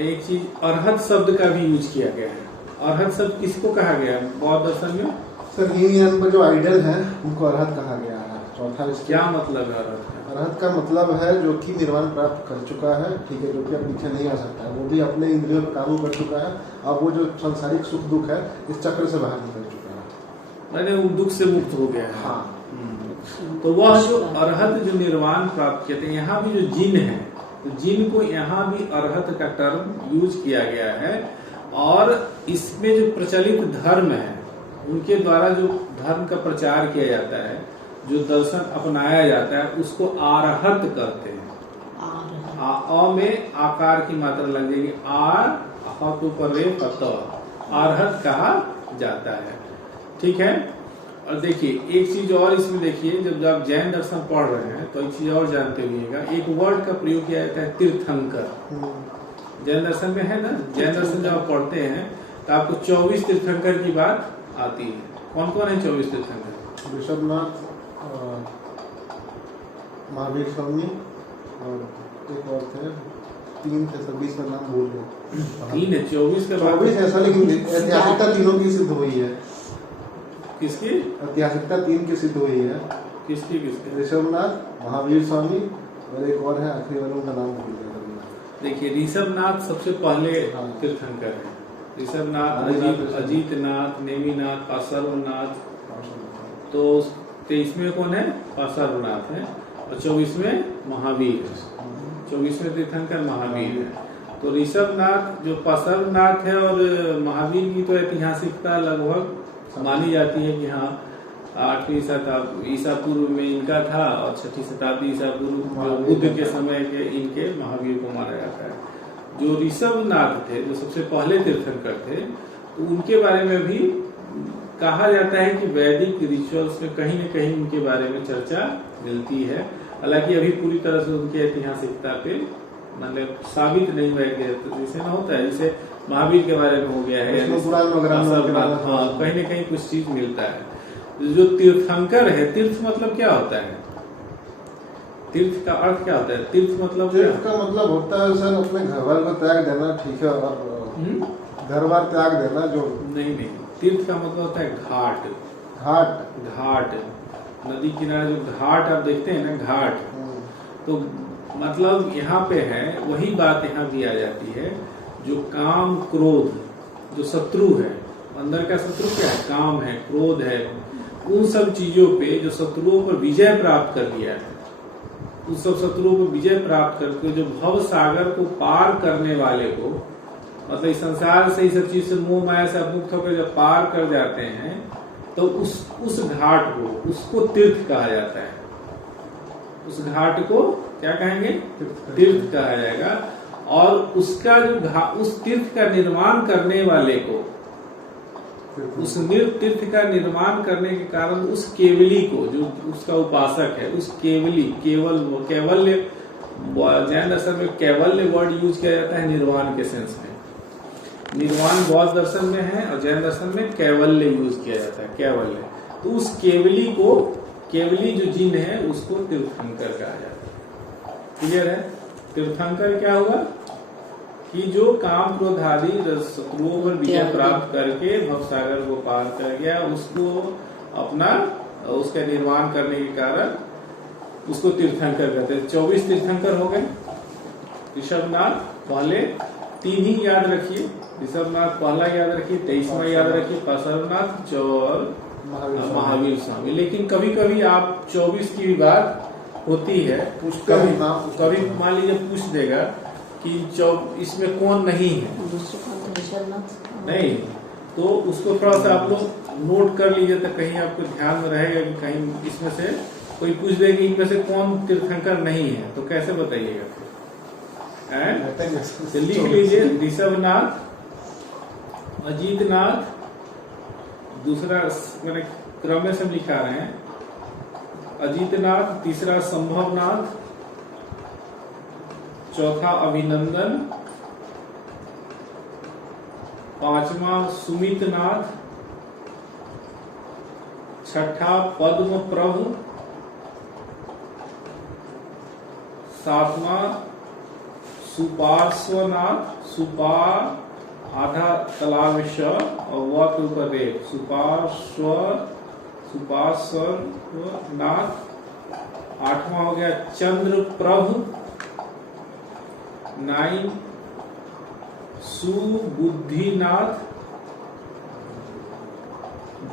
एक चीज अरहत शब्द का भी यूज किया गया है। अरहत शब्द किसको कहा गया है बौद्ध दर्शन में? सर इन पर जो आइडल है उनको अरहत कहा गया है। चौथा क्या मतलब है अरहत का? अरहत का मतलब है जो कि निर्वाण प्राप्त कर चुका है, ठीक है, जो कि अब पीछे नहीं आ सकता है, वो भी अपने इंद्रियों पर काबू कर चुका है। अब वो जो सांसारिक सुख दुख है इस चक्र से बाहर निकल चुका है, मैंने वो दुख से मुक्त हो गया है। हाँ। तो वह जो अरहत जो निर्वाण प्राप्त किए थे, यहाँ भी जो जिन है, तो जिन को यहाँ भी अरहत का टर्म यूज किया गया है। और इसमें जो प्रचलित धर्म है उनके द्वारा जो धर्म का प्रचार किया जाता है, जो दर्शन अपनाया जाता है उसको आरहत कहते हैं। अ में आकार की मात्रा लग जाएगी, आर अहत ऊपर रे पत, आरहत कहा जाता है। ठीक है। और देखिए एक चीज और इसमें देखिए, जब आप जैन दर्शन पढ़ रहे हैं तो एक चीज और जानते हुएगा, एक वर्ड का प्रयोग किया जाता है तीर्थंकर। जैन दर्शन में है ना, जैन दर्शन जब आप पढ़ते हैं तो आपको 24 तीर्थंकर की बात आती है। कौन कौन है 24 तीर्थंकर? ऋषभनाथ, महावीर स्वामी और एक और थे, 3 थे, 26 का नाम भूल गए। 3 है, 24 के बाद 24 ऐसा, लेकिन ऐतिहासिकता तीनों की सिद्ध हुई है। किसकी ऐतिहासिकता 3 की सिद्ध हुई है। किसकी किसकी? ऋषभनाथ, महावीर स्वामी और एक और है, आखिरी वालों का नाम भूल गया। देखिए ऋषभनाथ सबसे पहले हाँ। तीर्थंकर है। ऋषभनाथ, अजीतनाथ, नेमिनाथ, पार्श्वनाथ। तो 23वें कौन है? पार्श्वनाथ है। और 24वें महावीर है। 24वें तीर्थंकर महावीर है। तो ऋषभनाथ जो पार्श्वनाथ है और महावीर की तो ऐतिहासिकता लगभग मानी जाती है कि हाँ 8वीं शताब्दी ईसा पूर्व में इनका था और 6ठी शताब्दी ईसा पूर्व बुद्ध के समय के इनके महावीर को माना जाता है। जो ऋषभनाथ थे, जो सबसे पहले तीर्थंकर थे, तो उनके बारे में भी कहा जाता है कि वैदिक रिचुअल्स में कहीं न कहीं उनके बारे में चर्चा मिलती है। हालांकि अभी पूरी तरह से उनकी ऐतिहासिकता पे मतलब साबित नहीं हुआ है, जैसे ना होता है, जैसे महावीर के बारे में हो गया है, हाँ कहीं न कहीं कुछ चीज मिलता है। जो तीर्थंकर है, तीर्थ मतलब क्या होता है? तीर्थ का अर्थ क्या होता है? तीर्थ मतलब का मतलब होता है सर अपने घर बार को त्याग देना, ठीक है, और घर बार त्याग देना। जो नहीं, तीर्थ का मतलब होता है घाट। घाट नदी किनारे जो घाट आप देखते हैं ना, घाट, तो मतलब यहाँ पे है वही बात यहाँ भी आ जाती है। जो काम क्रोध जो शत्रु है, अंदर का शत्रु क्या है? काम है, क्रोध है। उन सब चीजों पे जो शत्रुओं पर विजय प्राप्त कर लिया है, उस सब शत्रुओं पर विजय प्राप्त करके जो भव सागर को पार करने वाले को, मतलब इस संसार से इस सब चीज से मोह माया से मुक्त होकर जब पार कर जाते हैं तो उस घाट को, उसको तीर्थ कहा जाता है। उस घाट को क्या कहेंगे? तीर्थ कहा जाएगा। और उसका जो उस तीर्थ का निर्माण करने वाले को, उस तीर्थ का निर्माण करने के कारण उस केवली को, जो उसका उपासक है, उस कैवल्य जैन दर्शन में कैवल्य वर्ड यूज किया जाता है निर्वाण के सेंस में। निर्वाण बौद्ध दर्शन में है और जैन दर्शन में कैवल्य यूज किया जाता है, कैवल्य। तो उस केवली जो जिन है उसको तीर्थंकर कहा जाता है। क्लियर है? तीर्थंकर क्या हुआ कि जो काम क्रोध आदि शत्रुओं पर विजय प्राप्त करके भवसागर को पार कर गया, उसको अपना उसका निर्माण करने के कारण उसको तीर्थंकर कहते हैं। 24 तीर्थंकर हो गए। ऋषभनाथ पहले 3 ही याद रखिए, ऋषभनाथ पहला याद रखिए, 23वां याद रखिए पार्श्वनाथ और महावीर स्वामी। लेकिन कभी कभी आप 24 की भी बात होती है, कभी मान लीजिए पूछ देगा कि इसमें कौन नहीं है, नहीं, तो उसको थोड़ा सा आप लोग नोट कर लीजिए, तो कहीं आपको ध्यान में रहेगा कि कहीं इसमें से कोई पूछ दे कि इनमें से कौन तीर्थंकर नहीं है, तो कैसे बताइएगा फिर? लिख लीजिए ऋषभनाथ, अजीतनाथ, दूसरा मैंने क्रम में से लिखा रहे हैं, अजीतनाथ, तीसरा संभवनाथ, चौथा अभिनंदन, 5वां सुमितनाथ, 6ठा पद्म प्रभु, 7वां सुपार्श्वनाथ, सुपार आधा तलाव श और व के ऊपर रे, सुपार्श्वनाथ। 8वां हो गया चंद्र प्रभु, 9 सुबुद्धिनाथ,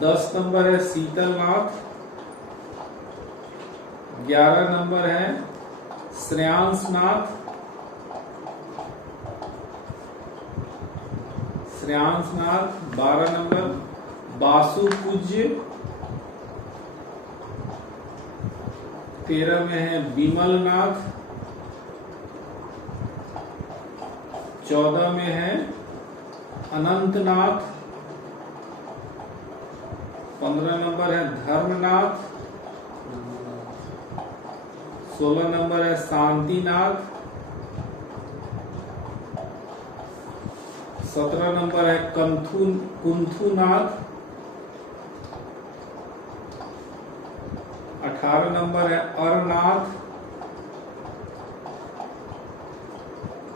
10 नंबर है शीतलनाथ, 11 नंबर है श्रेयांसनाथ, 12 नंबर वासुपूज्य, 13 में है विमलनाथ, 14 में है अनंतनाथ, 15 नंबर है धर्मनाथ, 16 नंबर है शांतिनाथ, 17 नंबर है कुंथुनाथ, 18 नंबर है अरनाथ,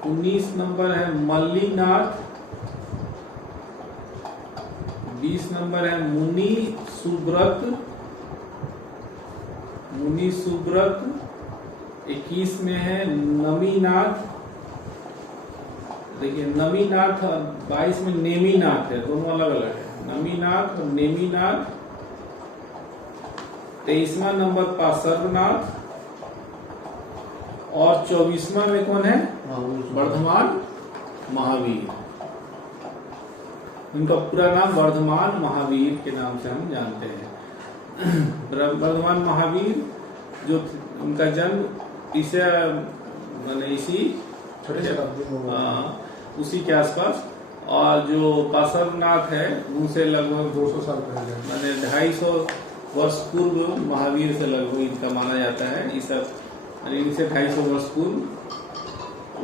19 नंबर है मल्लीनाथ, 20 नंबर है मुनि सुब्रत, 21 में है नमीनाथ, देखिए नमीनाथ, 22 में नेमीनाथ है, दोनों अलग अलग है, नमीनाथ और नेमीनाथ। 23वां नंबर पार्श्वनाथ और 24वां में कौन है? वर्धमान महावीर। इनका पूरा नाम वर्धमान महावीर के नाम से हम जानते हैं। वर्धमान महावीर जो उनका जन्म इसी उसी के आसपास, और जो पार्श्वनाथ है उनसे लगभग 200 साल पहले, मैंने 250 वर्ष पूर्व महावीर से लगभग इनका माना जाता है। इनसे 250 वर्ष पूर्व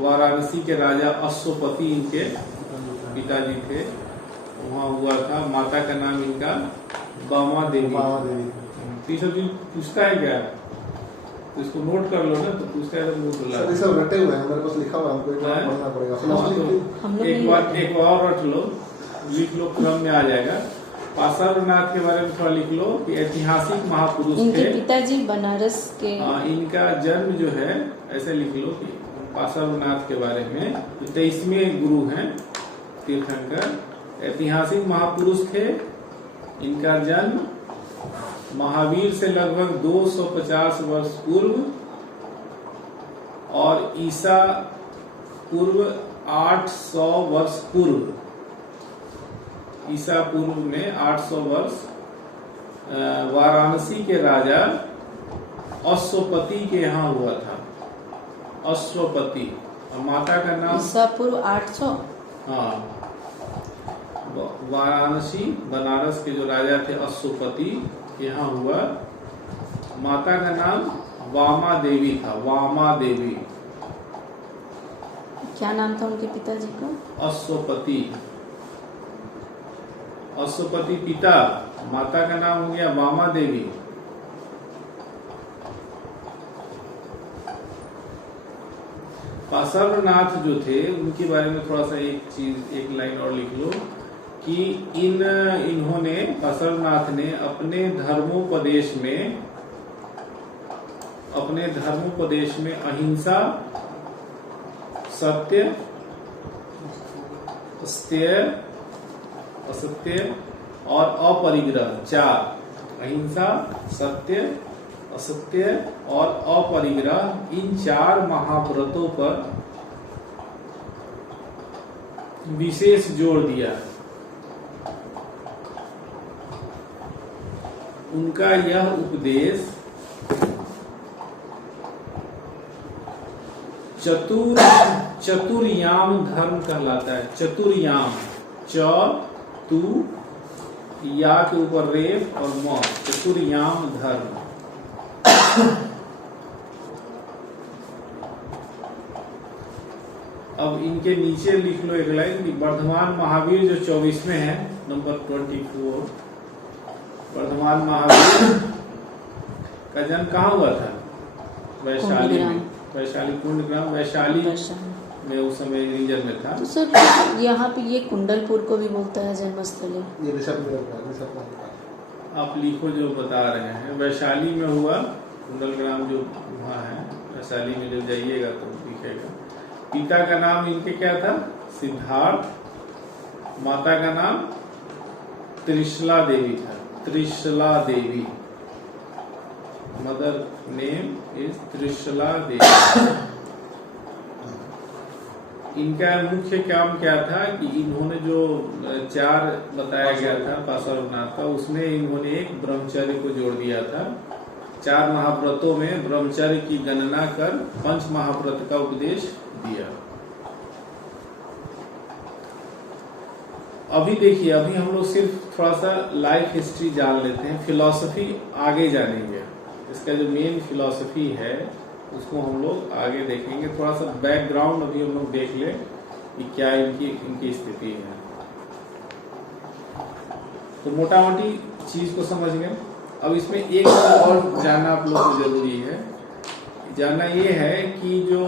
वाराणसी के राजा अश्वपति इनके पिताजी थे, वहाँ हुआ था। माता का नाम इनका बामा देवी। तो ये सब पूछता है क्या, तो इसको नोट कर लो ना, तो पूछता है तो नोट ला। सब रटे हुए हैं, मेरे पास लिखा हुआ है, हमको एक बार पढ़ना पड़ेगा। एक और रट लो, लिख लो, क्रम में आ जाएगा। पार्श्वनाथ के बारे में थोड़ा लिख लो कि ऐतिहासिक महापुरुष थे। इनके पिताजी बनारस के। इनका जन्म जो है ऐसे लिख लो कि पार्श्वनाथ के बारे में 23वें गुरु हैं तीर्थंकर, ऐतिहासिक महापुरुष थे। इनका जन्म महावीर से लगभग 250 वर्ष पूर्व और ईसा पूर्व 800 वर्ष पूर्व, ईसा पूर्व में 800 वर्ष वाराणसी के राजा अश्वपति के यहाँ हुआ था। अश्वपति, और माता का नाम ईसा पूर्व 800। हाँ, वाराणसी बनारस के जो राजा थे अश्वपति यहाँ हुआ। माता का नाम वामा देवी था, वामा देवी। क्या नाम था उनके पिताजी का? अश्वपति। अश्वपति पिता, माता का नाम हो गया वामा देवी। पार्श्वनाथ जो थे उनके बारे में थोड़ा सा एक लाइन और लिख लो कि इन्होंने पार्श्वनाथ ने अपने धर्मोपदेश में अहिंसा, सत्य, असत्य और अपरिग्रह, 4 अहिंसा, सत्य, असत्य और अपरिग्रह, इन 4 महाव्रतों पर विशेष जोर दिया। उनका यह उपदेश चतुर्याम धर्म कहलाता है। चतुर्याम, तू या के ऊपर रेफ और म, चतुर्याम धर्म। अब इनके नीचे लिख लो एक लाइन कि वर्धमान महावीर जो 24वें है, नंबर 24, वर्धमान महावीर का जन्म कहाँ हुआ था? वैशाली में, वैशाली कुंडग्राम, वैशाली में उस समय रीजन में था। तो सर यहाँ पे ये कुंडलपुर को भी बोलता है जन्मस्थल है। ये ऋषभ आप लिखो जो बता रहे हैं। वैशाली में हुआ, कुंडलग्राम जो वहाँ है, वैशाली में जो जाइएगा तो दिखेगा। पिता का नाम इनके क्या था? सिद्धार्थ। माता का नाम त्रिशला देवी था, त्रिशला देवी। मदर नेम इज त्रिशला देवी। इनका मुख्य काम क्या था कि इन्होंने जो 4 बताया गया था पार्श्वनाथ का, उसमें इन्होंने एक ब्रह्मचर्य को जोड़ दिया था। 4 महाव्रतों में ब्रह्मचर्य की गणना कर 5 महाव्रत का उपदेश दिया। अभी देखिए, अभी हम लोग सिर्फ थोड़ा सा लाइफ हिस्ट्री जान लेते हैं, फिलॉसफी आगे जानेंगे। इसका जो मेन फिलॉसफी है उसको हम लोग आगे देखेंगे। थोड़ा सा बैकग्राउंड अभी हम लोग देख ले कि क्या इनकी स्थिति है। तो मोटा मोटी चीज को समझ गए। अब इसमें एक और जानना आप लोग को जरूरी है। जानना ये है कि जो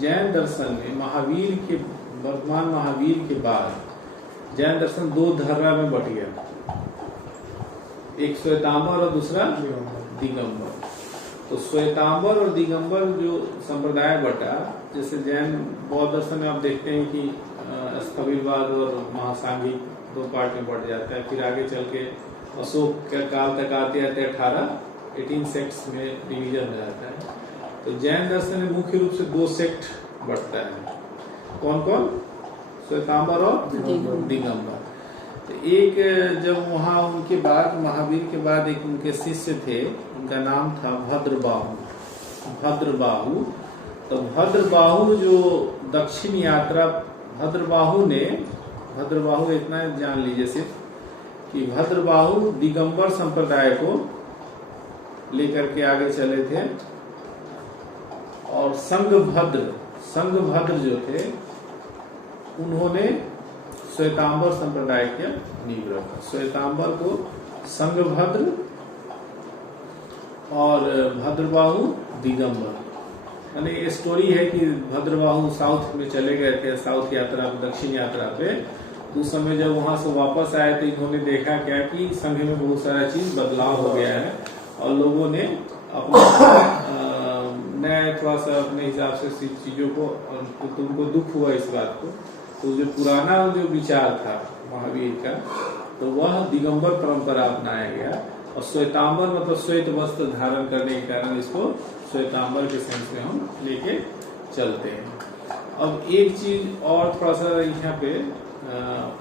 जैन दर्शन में महावीर के, वर्तमान महावीर के बाद जैन दर्शन 2 धर्रा में बट गया। एक श्वेतांबर और दूसरा दिगंबर। तो श्वेतांबर और दिगंबर जो संप्रदाय बटा, जैसे जैन बौद्ध दर्शन में आप देखते हैं कि स्थविरवाद और महासांघिक 2 पार्ट में बढ़ जाता है। फिर आगे चल के अशोक के काल तक आते आते 18 सेक्ट्स में डिवीजन हो जाता है। तो जैन दर्शन में मुख्य रूप से 2 सेक्ट बढ़ता है। कौन कौन? श्वेतांबर और दिगंबर। तो एक जब वहाँ उनके बाद, महावीर के बाद एक उनके शिष्य थे, उनका नाम था भद्रबाहु। भद्रबाहु, तो भद्रबाहु जो दक्षिण यात्रा, भद्रबाहु इतना जान लीजिए सिर्फ कि भद्रबाहु दिगंबर संप्रदाय को लेकर के आगे चले थे। और संघभद्र जो थे उन्होंने श्वेतांबर संप्रदाय के नींव रखा। श्वेतांबर को संघभद्र और भद्रबाहु दिगंबर। यानी ये स्टोरी है कि भद्रबाहु साउथ में चले गए थे, साउथ यात्रा, दक्षिण यात्रा पे। उस समय जब वहां से वापस आए तो इन्होंने देखा क्या कि संघ में बहुत सारा चीज बदलाव हो गया है और लोगों ने अपना नया थोड़ा सा अपने हिसाब से चीजों को, तुमको दुख हुआ इस बात को, तो जो पुराना जो विचार था महावीर का, तो वह दिगंबर परंपरा अपनाया गया। और श्वेतांबर मतलब श्वेत वस्त्र धारण करने के कारण इसको श्वेतांबर के सेंस में हम लेके चलते हैं। अब एक चीज और थोड़ा सा यहाँ पे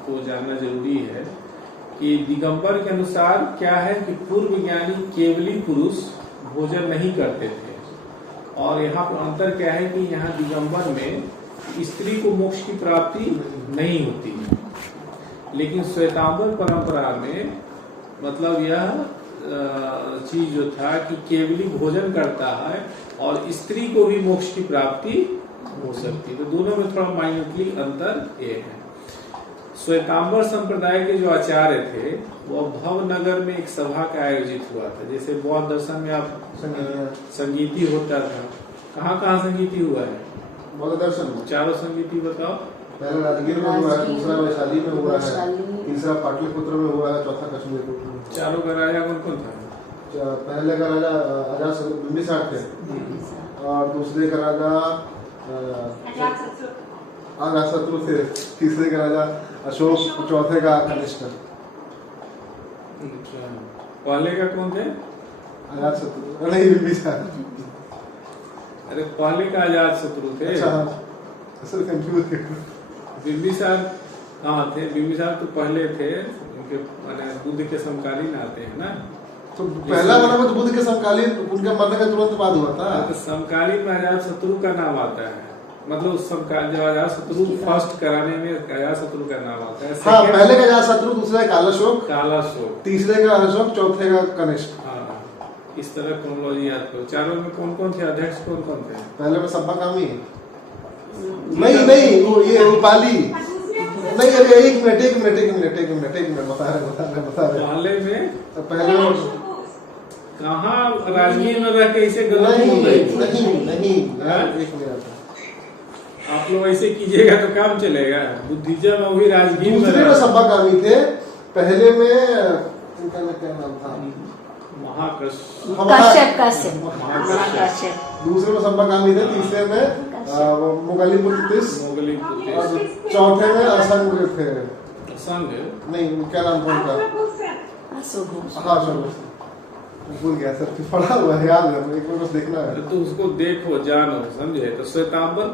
को जानना जरूरी है कि दिगंबर के अनुसार क्या है कि पूर्व ज्ञानी केवली पुरुष भोजन नहीं करते थे। और यहाँ पर अंतर क्या है कि यहाँ दिगंबर में स्त्री को मोक्ष की प्राप्ति नहीं होती है, लेकिन श्वेतांबर परंपरा में मतलब यह चीज जो था कि केवली भोजन करता है और स्त्री को भी मोक्ष की प्राप्ति हो सकती है। तो दोनों में थोड़ा माइन्यूटली अंतर ये है। श्वेतांबर संप्रदाय के जो आचार्य थे वो भवनगर में एक सभा का आयोजित हुआ था। जैसे बौद्ध दर्शन में आप संगीति होता था, कहाँ कहाँ संगीति हुआ है? बौद्ध दर्शन में चारों संगीति बताओ। पहले राजगीर में हुआ है, दूसरा वैशाली में हुआ है, तीसरा पाटलिपुत्र में हुआ है, चौथा कश्मीर में। चारों का राजा कौन कौन था? पहले का राजा अजातशत्रु बिंबिसार थे, और दूसरे का राजा अजातशत्रु थे, तीसरे का राजा अशोक, चौथे का कनिष्क। पहले का कौन थे? अजातशत्रु नहीं, बिंबिसार। अरे पहले का अजातशत्रु थे। अच्छा, सर कंफ्यूज। बिंबिसार कहाँ थे? बिंबिसार तो पहले थे, उनके माने बुद्ध के समकालीन आते हैं ना। तो पहला वाला में तो बुद्ध के समकालीन, उनके मरने के तुरंत बाद हुआ था। तो समकालीन में अजातशत्रु का नाम आता है, मतलब उस समकालीन जो अजातशत्रु फर्स्ट कराने में अजातशत्रु का नाम आता है। हाँ, पहले का अजातशत्रु, दूसरा का कालाशोक, कालाशोक, तीसरे का अशोक, चौथे का कनिष्क। हाँ, इस तरह क्रोनोलॉजी याद करो। चारों में कौन कौन थे अध्यक्ष? कौन कौन थे? पहले में सब्बाकामी, नहीं वो ये उपाली नहीं। अरे एक मिनट बता रहे। पहले में कहाँ राजगीर में रह के इसे गलत बोल रहे थे? नहीं, एक मिनट। आप लोग ऐसे कीजिएगा तो काम चलेगा। बुद्धिज्म अभी राजगीर दूसरे में सब्बाकामी थे, पहले में इनका क्या नाम था? काश्यप। दूसरे में सब्बाकामी थे, तीसरे में मोगलीपुत्र, और चौथे में असंग थे। संघ नहीं, क्या नाम था उनका? हाँ, भूल गया सर, पढ़ा हुआ है, याद है, एक बार बस देखना है। तो उसको देखो, जानो, समझे। तो श्वेतांबर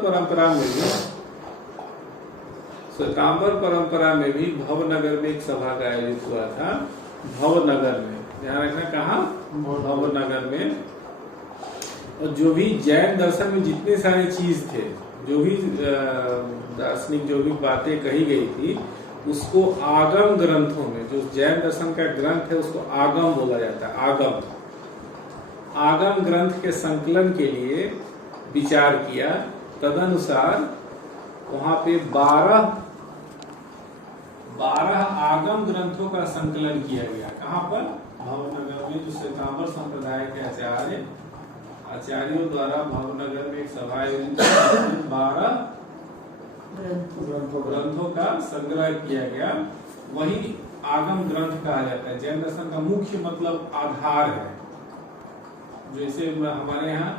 परंपरा में भी भवनगर में एक सभा का आयोजित हुआ था। भवनगर में, ध्यान रखना, कहाँ? भवनगर में। और जो भी जैन दर्शन में जितने सारे चीज थे, जो भी दार्शनिक जो भी बातें कही गई थी, उसको आगम ग्रंथों में, जो जैन दर्शन का ग्रंथ है उसको आगम बोला जाता है। आगम ग्रंथ के संकलन के लिए विचार किया। तदनुसार वहां पे 12 आगम ग्रंथों का संकलन किया गया। कहाँ पर? भवनगर में, जो श्वेतांबर संप्रदाय के आचार्यों द्वारा भवनगर में एक सभा आयोजित 12 ग्रंथों का संग्रह किया गया। वही आगम ग्रंथ कहा जाता है। जैन दर्शन का मुख्य मतलब आधार है। जैसे हमारे यहाँ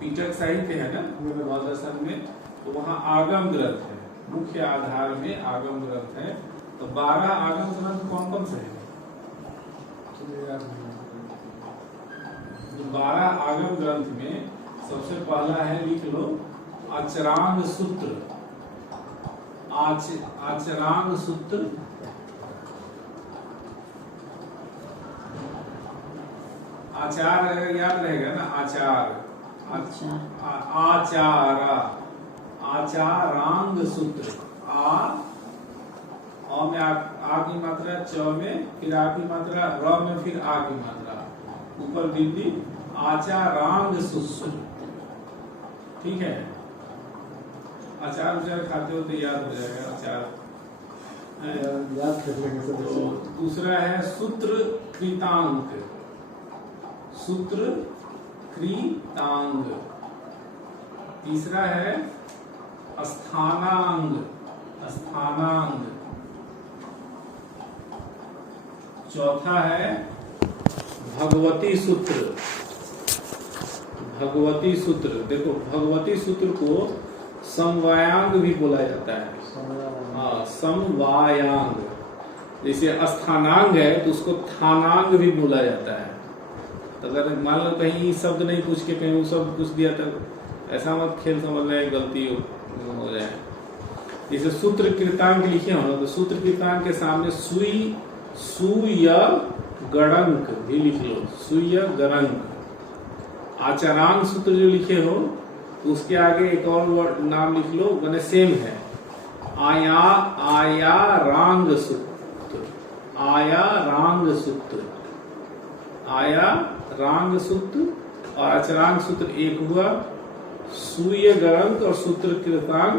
पीटक साहित्य है ना बौद्ध दर्शन में, तो वहाँ आगम ग्रंथ है, मुख्य आधार में आगम ग्रंथ है। तो 12 आगम ग्रंथ कौन कौन से हैं? 12 आगम ग्रंथ में सबसे पहला है, लिख लो, आचरांग सूत्र। आचरांग सूत्र, आचार याद रहेगा ना? आचारांग सूत्र। आ में आ की मात्रा, च में फिर आ की मात्रा, र में फिर आ की मात्रा, ऊपर बिंदी, आचारांग सूत्र। ठीक है, अचार उचार खाते हो तो याद हो जाएगा अचार। याद कर लेंगे सर। तो दूसरा है सूत्र कृतांक। सूत्र कृतांग। तीसरा है स्थानांग। स्थानांग। चौथा है भगवती सूत्र। भगवती सूत्र, देखो भगवती सूत्र को समवायांग भी बोला जाता है। हाँ, समवायांग। जैसे स्थानांग है तो उसको थानांग भी बोला जाता है। तो अगर मान लो कहीं शब्द नहीं पूछ के कहीं वो शब्द पूछ दिया तो ऐसा मत खेल समझ रहे, गलती हो जाए। जैसे सूत्र कृतांक लिखे हो ना, तो सूत्र कृतांक के सामने सुय गणंक भी लिख लो, सुय गणंक। आचरांग सूत्र जो लिखे हो तो उसके आगे एक और वर्ड नाम लिख लो, मैंने सेम है, आयारांग सूत्र। आयारांग सूत्र, आयारांग सूत्र और आचरांग सूत्र एक हुआ। सुय गणंक और सूत्र कृतांक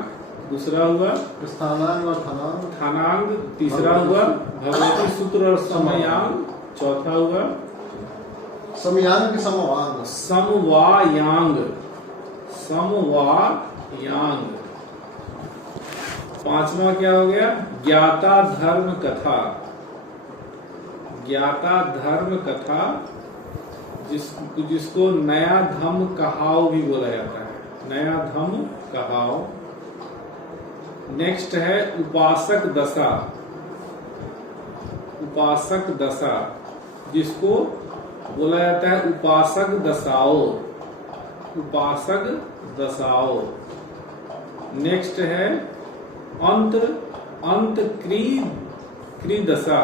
दूसरा हुआ स्थानांग और थनांग, थानांग, तीसरा हुआ भगवती सूत्र और समयांग, चौथा हुआ समयांग की समवांग, समवायांग, समवायांग, पांचवा क्या हो गया ज्ञाता धर्म कथा, ज्ञाता धर्म कथा जिसको नया धम कहाव भी बोला जाता है, नया धम कहाव। नेक्स्ट है उपासक दशा, उपासक दशा जिसको बोला जाता है उपासक दशाओ, उपासक दशाओ। नेक्स्ट है अंत क्री दशा,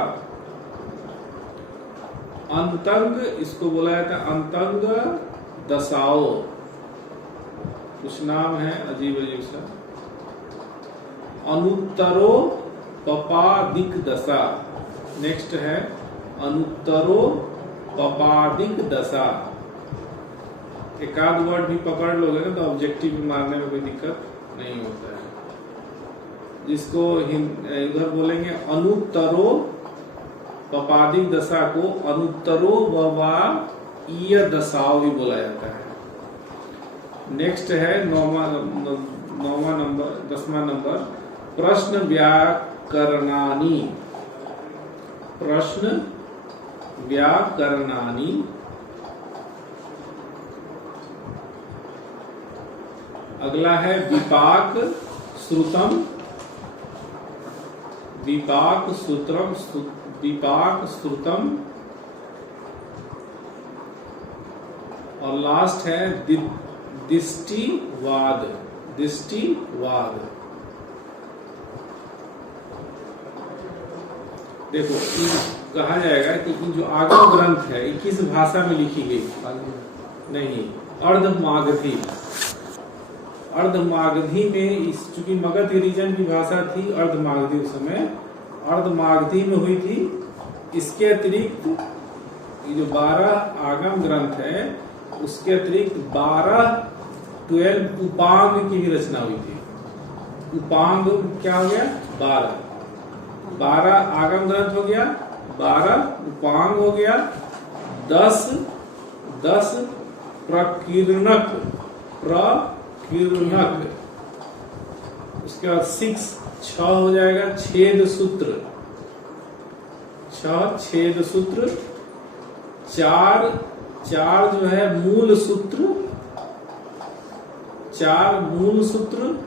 अंतंग, इसको बोला जाता है अंतंग दशाओ, कुछ नाम है अजीब अजीब सा। अनुत्तरो पपादिक दशा, नेक्स्ट है अनुत्तरो पपादिक दशा। एक आध वर्ड भी पकड़ लोगे ना तो ऑब्जेक्टिव मारने में कोई दिक्कत नहीं होता है। जिसको इधर बोलेंगे अनुत्तरो पपादिक दशा को अनुत्तरो व दशाओ भी बोला जाता है। नेक्स्ट है 10वां नंबर प्रश्न व्याकरणानि, प्रश्न व्याकरणानि। अगला है विपाक श्रुतम, विपाक सूत्रम, विपाक श्रुतम। और लास्ट है दिष्टिवाद, दिष्टिवाद। देखो कहा जाएगा कि जो आगम ग्रंथ है किस भाषा में लिखी गई? नहीं, अर्धमागधी। अर्धमागधी में चूंकि मगध रीजन की भाषा थी अर्धमागधी, उस समय अर्धमागधी में हुई थी। इसके अतिरिक्त ये जो 12 आगम ग्रंथ है उसके अतिरिक्त 12 उपांग की भी रचना हुई थी। उपांग क्या हो गया? 12 आगम ग्रंथ हो गया, 12 उपांग हो गया, 10 प्रकीर्णक, उसके बाद 6 हो जाएगा छेद सूत्र, 6 छेद सूत्र, 4 जो है मूल सूत्र, 4 मूल सूत्र,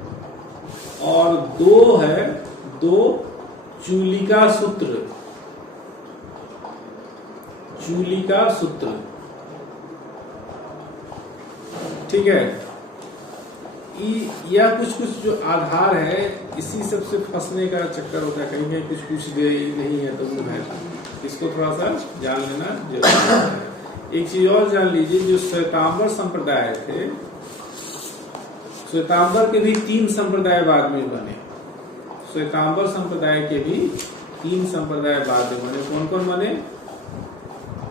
और 2 है 2 चूलिका सूत्र, चूलिका सूत्र। ठीक है, या कुछ जो आधार है इसी सबसे फंसने का चक्कर होता है, कहीं कुछ दे नहीं है तो वो है, इसको थोड़ा सा जान लेना जरूरी है। एक चीज और जान लीजिए, जो श्वेतांबर संप्रदाय थे, श्वेतांबर के भी 3 संप्रदाय बाद में बने। श्वेतांबर संप्रदाय के भी 3 संप्रदाय बाद में बने। कौन कौन बने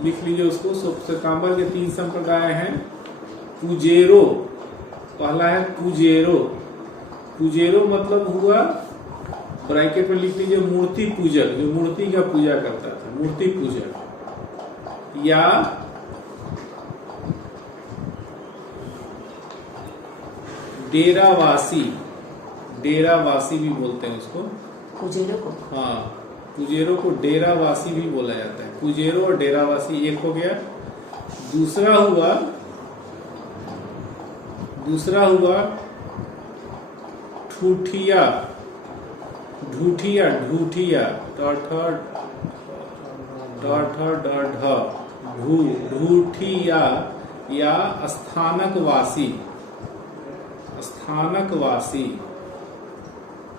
लिख लीजिए उसको। श्वेतांबर के 3 संप्रदाय हैं। पुजेरो, पहला है पुजेरो। पुजेरो मतलब हुआ, ब्रैकेट में लिख लीजिए मूर्ति पूजक, जो मूर्ति का पूजा करता था, मूर्ति पूजक। या डेरावासी, डेरावासी भी बोलते हैं उसको, पुजेरो को। हाँ, पुजेरो को डेरावासी भी बोला जाता है। पुजेरो और डेरावासी एक हो गया। दूसरा हुआ ठूठिया, ढूठिया, ढूठिया, ढूठिया या स्थानकवासी, स्थानकवासी।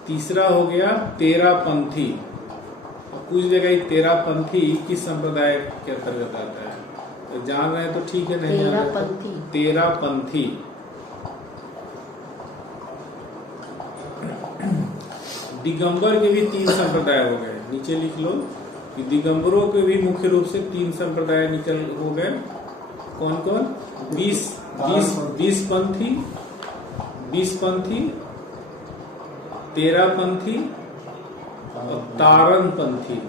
तीसरा हो गया तेरापंथी। पूछ देगा ये तेरापंथी किस संप्रदाय के अंतर्गत आता है, तो जान रहे हैं तो ठीक है, नहीं तेरापंथी, तेरापंथी। दिगंबर के भी 3 संप्रदाय हो गए, नीचे लिख लो कि दिगंबरों के भी मुख्य रूप से 3 संप्रदाय निकल हो गए। कौन कौन? 20 पंथी, तेरापंथी और तारणपंथी।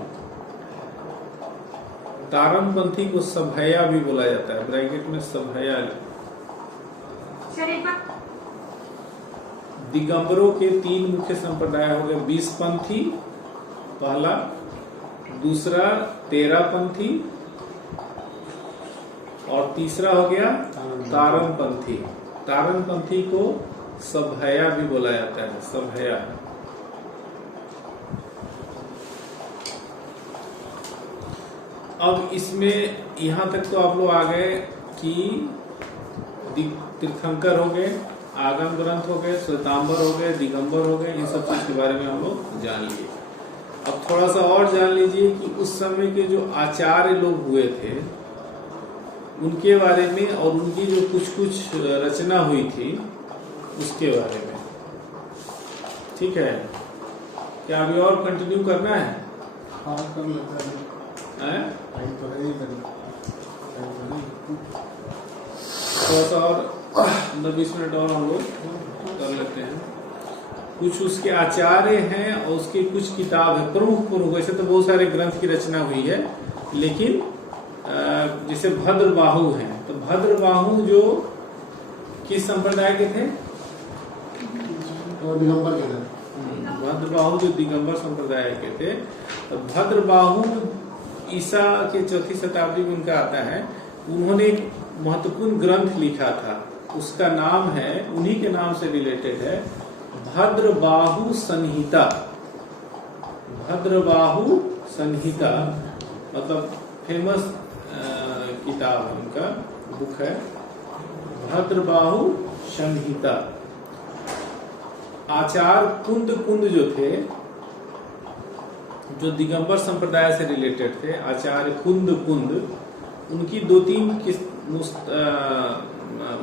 तारणपंथी को सभैया भी बोला जाता है, ब्रैकेट में सभैया। दिगंबरों के 3 मुख्य संप्रदाय हो गए, 20पंथी पहला, दूसरा 13पंथी और तीसरा हो गया तारणपंथी। तारणपंथी को सभैया भी बोला जाता है, सभैया। अब इसमें यहां तक तो आप लोग आ गए कि तीर्थंकर हो गए, आगम ग्रंथ हो गए, श्वेतांबर हो गए, दिगंबर हो गए, इन सब चीज के बारे में हम लोग जान लिए। अब थोड़ा सा और जान लीजिए कि उस समय के जो आचार्य लोग हुए थे उनके बारे में, और उनकी जो कुछ रचना हुई थी उसके बारे में। ठीक है, क्या अभी और कंटिन्यू करना है? हाँ, कर लेते हैं। टाइम तो है ही थोड़ा सा और 15-20 मिनट और हम लोग कर लेते हैं। कुछ उसके आचार्य हैं और उसकी कुछ किताब है प्रमुख। वैसे तो बहुत सारे ग्रंथ की रचना हुई है, लेकिन जैसे भद्रबाहु हैं, तो भद्रबाहु जो किस संप्रदाय के थे? दिगंबर के थे। भद्रबाहु जो दिगंबर संप्रदाय के थे। तो भद्रबाहु ईसा के 4वीं शताब्दी में उनका आता है। उन्होंने एक महत्वपूर्ण ग्रंथ लिखा था, उसका नाम है, उन्हीं के नाम से रिलेटेड है, भद्रबाहु संहिता। भद्रबाहु संहिता मतलब फेमस किताब है, उनका बुक है भद्रबाहु संहिता। आचार्य कुंद जो थे, जो दिगंबर संप्रदाय से रिलेटेड थे, आचार्य कुंद, उनकी 2-3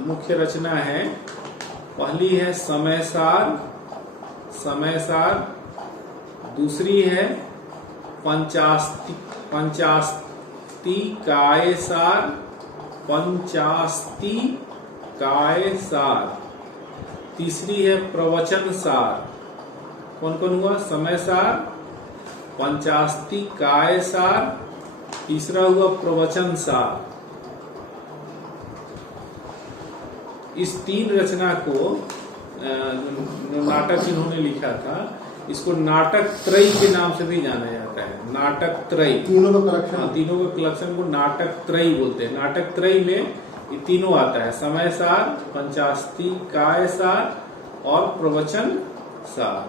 मुख्य रचना है। पहली है समयसार, दूसरी है पंचास्ति कायसार, तीसरी है प्रवचन सार। कौन कौन हुआ? समयसार, पंचास्ति कायसार, तीसरा हुआ प्रवचन सार। इस 3 रचना को नाटक इन्होंने लिखा था, इसको नाटक त्रयी के नाम से भी जाना जाता है। नाटक त्रयी, तीनों का कलेक्शन। तीनों का कलेक्शन को नाटक त्रयी बोलते हैं। नाटक त्रयी में ये तीनों आता है, समयसार, पंचास्ति कायसार और प्रवचन सार।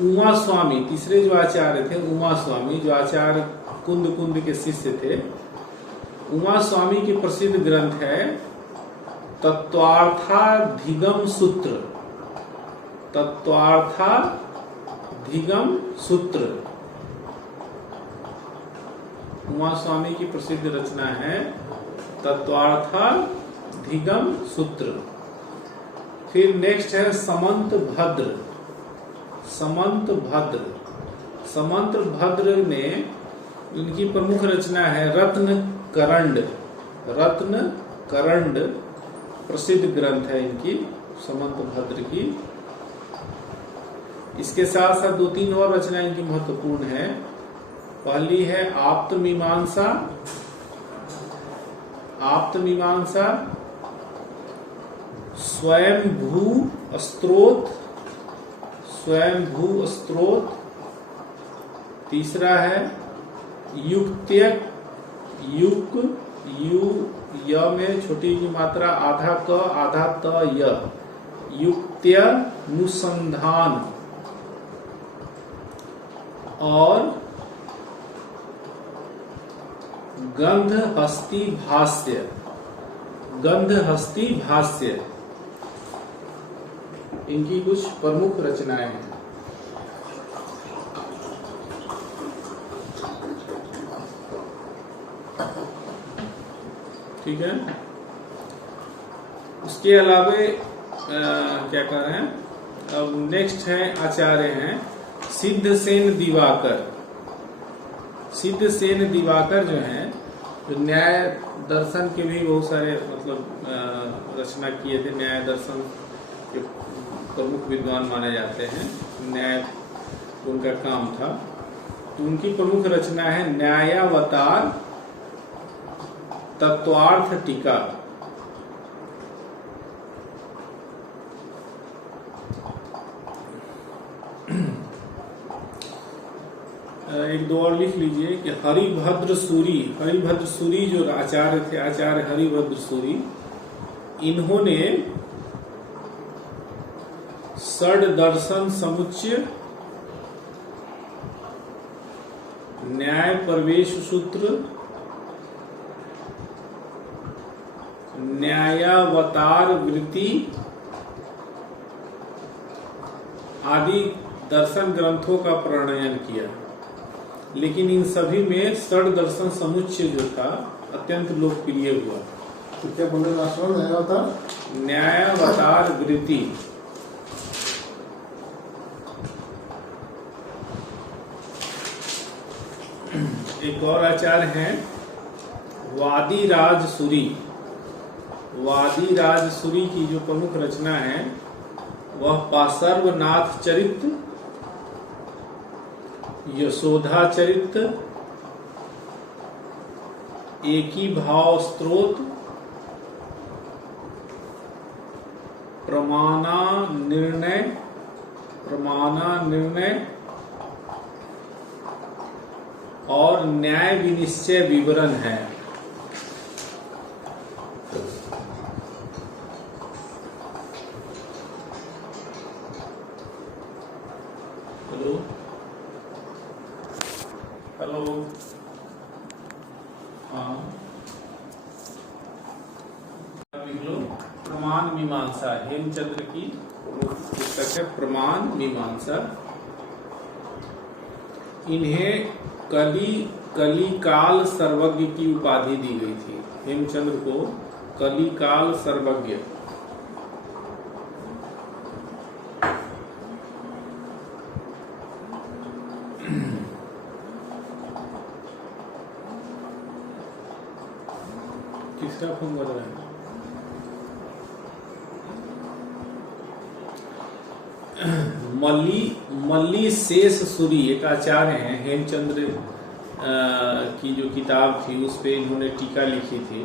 उमा स्वामी तीसरे जो आचार्य थे, उमा स्वामी जो आचार्य कुंद के शिष्य थे, उमा स्वामी के प्रसिद्ध ग्रंथ है तत्वार्थाधिगम सूत्र। तत्वार्थाधिगम सूत्र उमा स्वामी की प्रसिद्ध रचना है, तत्वार्थाधिगम सूत्र। फिर नेक्स्ट है समंत भद्र में इनकी प्रमुख रचना है रत्न करंड प्रसिद्ध ग्रंथ है इनकी, समंत भद्र की। इसके साथ साथ 2-3 और रचना इनकी महत्वपूर्ण है। पहली है आप्तमीमांसा, स्वयंभू स्तोत्र, तीसरा है युक्त्यक, य में छोटी की मात्रा आधा क आधा त य, युक्त्यानुसंधान, और गंधहस्ती भाष्य इनकी कुछ प्रमुख रचनाएं हैं। ठीक है, उसके अलावे क्या कर रहे हैं, अब नेक्स्ट है आचार्य हैं सिद्धसेन दिवाकर जो हैं, जो न्याय दर्शन के भी बहुत सारे मतलब रचना किए थे। न्याय दर्शन के प्रमुख विद्वान माने जाते हैं, न्याय उनका काम था। तो उनकी प्रमुख रचना है न्यायावतार तत्वार्थ टीका। एक दो और लिख लीजिए कि हरिभद्र सूरी जो आचार्य थे, आचार्य हरिभद्र सूरी, इन्होंने षड दर्शन समुच्चय, न्याय प्रवेश सूत्र, न्यायावतार वृत्ति आदि दर्शन ग्रंथों का प्रणयन किया। लेकिन इन सभी में षड दर्शन समुच्चय जो था अत्यंत लोकप्रिय हुआ। तो क्या बोले राष्ट्र न्यायावतार? न्यायावतार वृत्ति। एक और आचार्य हैं वादीराज सूरी। वादीराज सूरी की जो प्रमुख रचना है वह पार्श्वनाथ चरित्र, यशोधा चरित्र, एकी भाव स्तोत्र, प्रमाणा निर्णय और न्याय विनिश्चय विवरण है। हेलो हाँ, लिख लो प्रमाण मीमांसा। हेमचंद्र की पुस्तक है प्रमाण मीमांसा। इन्हें कलिकाल सर्वज्ञ की उपाधि दी गई थी। हेमचंद्र को कलिकाल सर्वज्ञ। किसका फोन कर रहा है? मल्ली शेष सूरी एक आचार्य हैं। हेमचंद्र की जो किताब थी उस पे इन्होंने टीका लिखी थी।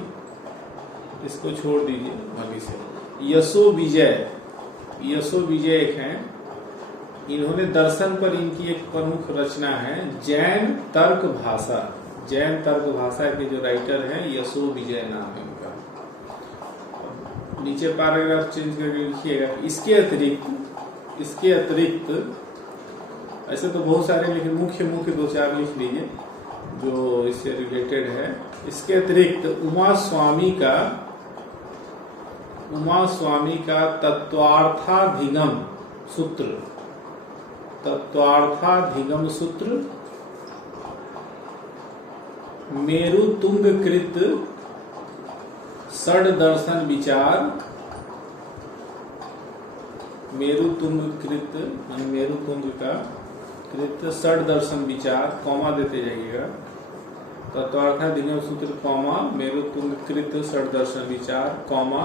इसको छोड़ दीजिए मल्ली से। यशो विजय एक हैं। इन्होंने दर्शन पर इनकी एक प्रमुख रचना है जैन तर्क भाषा। जैन तर्क भाषा के जो राइटर हैं यशो विजय नाम है उनका। नीचे पैराग्राफ चेंज करके लिखिएगा। इसके अतिरिक्त ऐसे तो बहुत सारे, लेकिन मुख्य दो चार लिख लीजिए जो इससे रिलेटेड है। इसके अतिरिक्त उमा स्वामी का तत्वार्थाधिगम सूत्र, मेरुतुंगकृत षड दर्शन विचार, मेरुतुंग का कृत षड दर्शन विचार, कॉमा देते जाइएगा। तत्वार्थाधिगम सूत्र कॉमा मेरुतुंग कृत षड दर्शन विचार कॉमा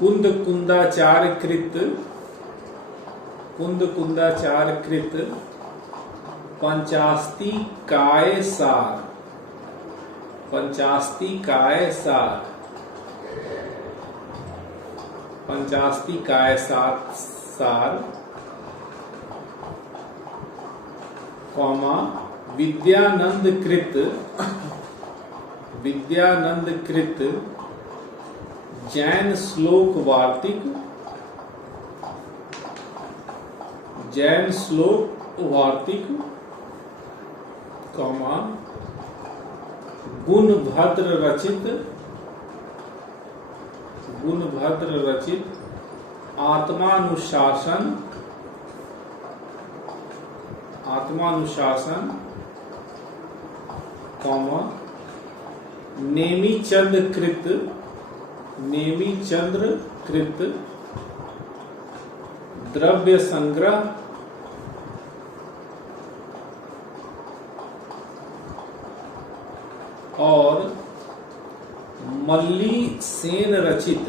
कुंदाचार कृत पंचास्ती काय सार कॉमा विद्यानंद कृत जैन श्लोक वार्तिक कॉमा गुणभद्र रचित आत्मानुशासन कॉमा नेमीचंद्र कृत द्रव्य संग्रह और मल्ली सेन रचित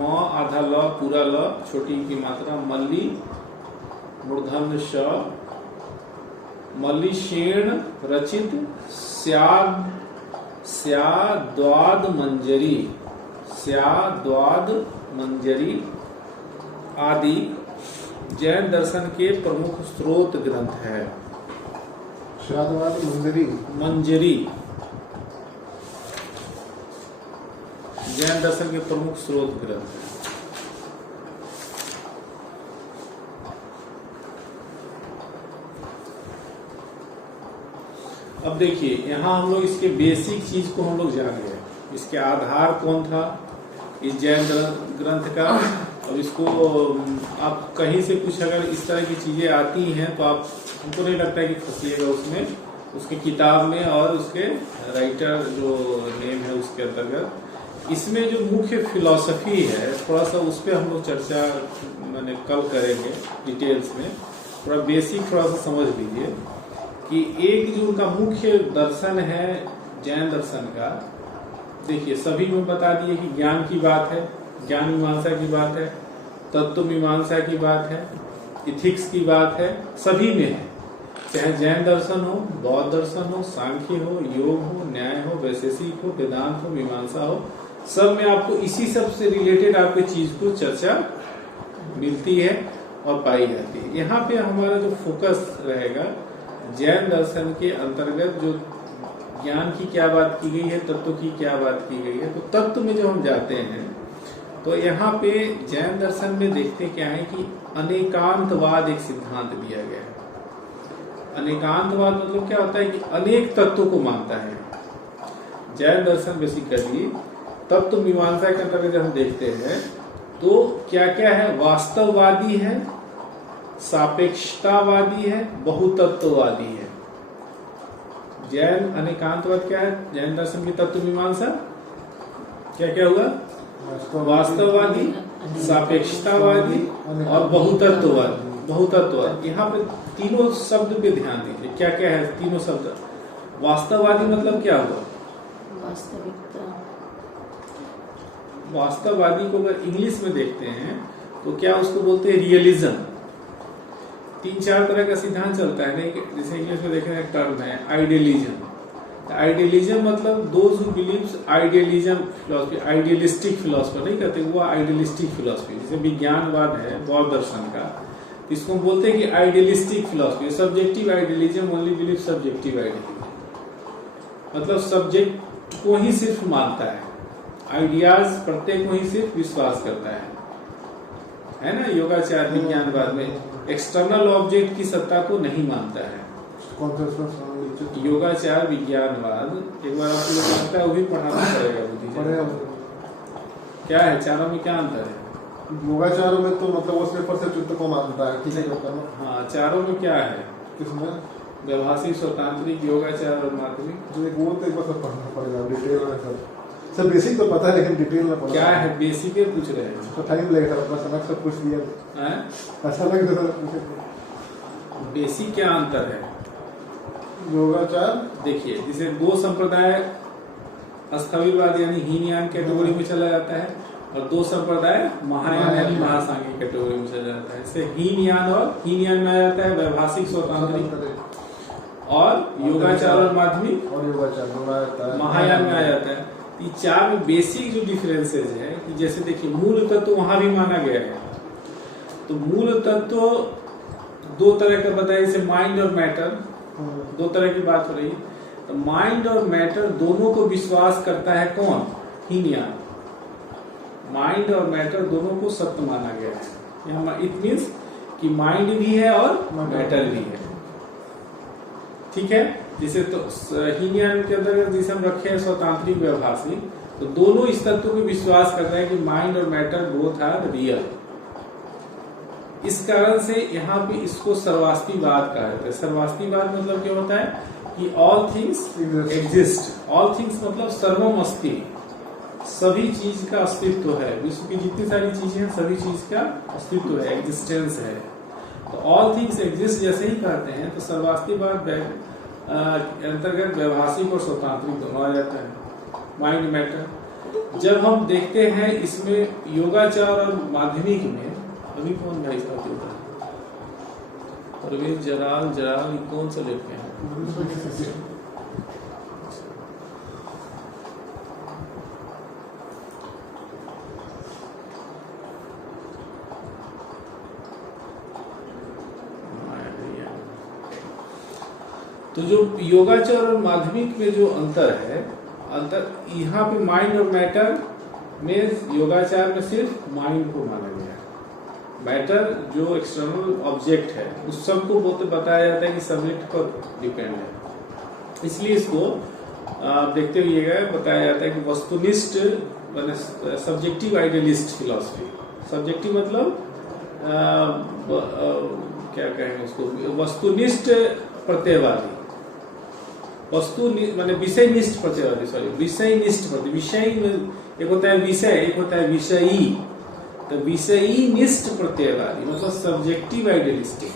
म आधा ल पूरा ल छोटी की मात्रा मल्ली मूर्धन्य श मल्लिषेण रचित स्याद्वाद मंजरी आदि जैन दर्शन के प्रमुख स्रोत ग्रंथ है। श्राद्धवाद मंजरी जैन दर्शन के प्रमुख स्रोत ग्रंथ है। अब देखिए यहाँ हम लोग इसके बेसिक चीज को हम लोग जान गए। इसके आधार कौन था इस जैन ग्रंथ का। अब इसको आप कहीं से कुछ अगर इस तरह की चीजें आती हैं तो आप हमको नहीं लगता है कि फंसिएगा उसमें, उसके किताब में और उसके राइटर जो नेम है उसके अंतर्गत। इसमें जो मुख्य फिलॉसफी है थोड़ा सा उस पर हम लोग चर्चा मैंने कल करेंगे डिटेल्स में। थोड़ा बेसिक थोड़ा सा समझ लीजिए कि एक जो उनका मुख्य दर्शन है जैन दर्शन का। देखिए सभी में बता दिए कि ज्ञान की बात है, ज्ञान मीमांसा की बात है, तत्व मीमांसा की बात है, इथिक्स की बात है, सभी में है। चाहे जैन दर्शन हो, बौद्ध दर्शन हो, सांख्य हो, योग हो, न्याय हो, वैशेषिक हो, वेदांत हो, मीमांसा हो, सब में आपको इसी सब से रिलेटेड आपकी चीज को चर्चा मिलती है और पाई जाती है। यहाँ पे हमारा जो फोकस रहेगा जैन दर्शन के अंतर्गत जो ज्ञान की क्या बात की गई है, तत्व की क्या बात की गई है। तो तत्व में जो हम जाते हैं तो यहाँ पे जैन दर्शन में देखते क्या है कि अनेकांतवाद एक सिद्धांत दिया गया है। अनेकांतवाद मतलब क्या होता है कि अनेक तत्वों को मानता है जैन दर्शन। बेसिकली तत्व मीमांसा के अंतर्गत हम देखते हैं तो क्या क्या है, वास्तववादी है, सापेक्षतावादी है, बहुतत्ववादी है। जैन अनेकांतवाद क्या है, जैन दर्शन की तत्व मीमांसा क्या क्या हुआ, वास्तववादी, सापेक्षतावादी और बहुतत्ववादी। बहुतत्ववाद यहाँ पे तीनों शब्द पे ध्यान दीजिए क्या क्या है तीनों शब्द। वास्तववादी मतलब क्या हुआ, वास्तविकता। वास्तववादी को अगर इंग्लिश में देखते हैं तो क्या उसको बोलते हैं, रियलिज्म। तीन चार तरह का सिद्धांत चलता है, जैसे इंग्लिश में देखें एक टर्म है आइडियलिज्म। आइडियलिज्म मतलब those who believes idealism philosophy, idealistic philosopher नहीं कहते, वो आइडियलिस्टिक फिलॉसफी। जैसे विज्ञानवाद है बौद्ध दर्शन का, इसको बोलते हैं कि idealistic philosophy. Subjective idealism only believe subjective idealism, मतलब सब्जेक्ट को ही सिर्फ मानता है, आइडियाज प्रत्येक को ही सिर्फ विश्वास करता है ना। योगाचार विज्ञानवाद में एक्सटर्नल ऑब्जेक्ट की सत्ता को नहीं मानता है। योगाचार विज्ञानवाद एक बार आप लोग लगता है वो भी पढ़ाना पड़ेगा बुद्धि। क्या है चारों में क्या अंतर है? योगाचारों में तो मतलब वो सिर्फ और सिर्फ चित्त को मानता है, ठीक है। हाँ चारों में क्या है, किसमें व्यवहारिक, स्वतांत्रिक, योगाचार और माध्यमिक। वो तो एक बार सब पढ़ना पड़ेगा डिटेल में। सर बेसिक तो पता है लेकिन डिटेल में पढ़ना क्या है, बेसिक है पूछ रहे हैं तो टाइम लगेगा। अचानक सब कुछ दिया, अचानक बेसिक क्या अंतर है योगाचार। देखिए जिसे दो संप्रदाय स्थविरवाद यानी हीनयान कैटेगरी में चला जाता है और दो संप्रदाय महायान यानी महासांख्य कैटेगरी में चला जाता है। इससे हीनयान और हीनयान में आ जाता है व्यवहारिक, स्वतांत्रिक और योगाचार और माध्यमिक और योगाचार महायान में आ जाता है। ये चार में बेसिक जो डिफरेंसेस है कि जैसे देखिए मूल तत्व वहां भी माना गया है। तो मूल तत्व दो तरह का बताया, जैसे माइंड और मैटर, दो तरह की बात हो रही है। तो माइंड और मैटर दोनों को विश्वास करता है कौन, हीनयान। माइंड और मैटर दोनों को सत्य माना गया है। यहाँ इट मीन्स कि माइंड भी है और मैटर भी है, ठीक है। जिसे तो हीनयान के अंदर जिसे हम रखे हैं स्वतांत्रिक व्यवहारिक, तो दोनों इस तत्व को विश्वास कर रहे हैं कि माइंड और मैटर बोथ आर रियल। इस कारण से यहाँ पे इसको सर्वास्तिवाद कहा जाता है। सर्वास्तिवाद मतलब क्या होता है कि all things exist. All things मतलब सर्वम अस्ति, सभी चीज का अस्तित्व है। विश्व की जितनी सारी चीजें हैं सभी चीज का अस्तित्व है, एग्जिस्टेंस है। तो ऑल थिंग्स एग्जिस्ट जैसे ही कहते हैं तो सर्वास्तिवाद अंतर्गत व्यवहारिक और स्वतांत्रिक दोनों आ जाता है, माइंड मैटर। जब हम देखते हैं इसमें योगाचार और माध्यमिक में, अभी कौन भाई साहब होता है? परवेज जराल जराल कौन सा लेते हैं? तो जो योगाचार और माध्यमिक में जो अंतर है, यहाँ पे माइंड और मैटर में योगाचार में सिर्फ माइंड को माना गया है। मैटर जो एक्सटर्नल ऑब्जेक्ट है उस सबको बताया जाता है कि सब्जेक्ट पर डिपेंड है, इसलिए इसको देखते हुए बताया जाता है कि वस्तुनिष्ठ मतलब सब्जेक्टिव आइडियलिस्ट फिलॉसफी। सब्जेक्टिव मतलब क्या कहेंगे उसको, वस्तुनिष्ठ प्रत्ययवादी, वस्तु माने विषयनिष्ठ प्रत्ययवादी, सॉरी विषयनिष्ठ प्रत्यय। विषय एक होता है विषय, एक होता है विषयी। तो विषयी निष्ठ प्रत्ययवादी मतलब सब्जेक्टिव आइडियलिस्टिक,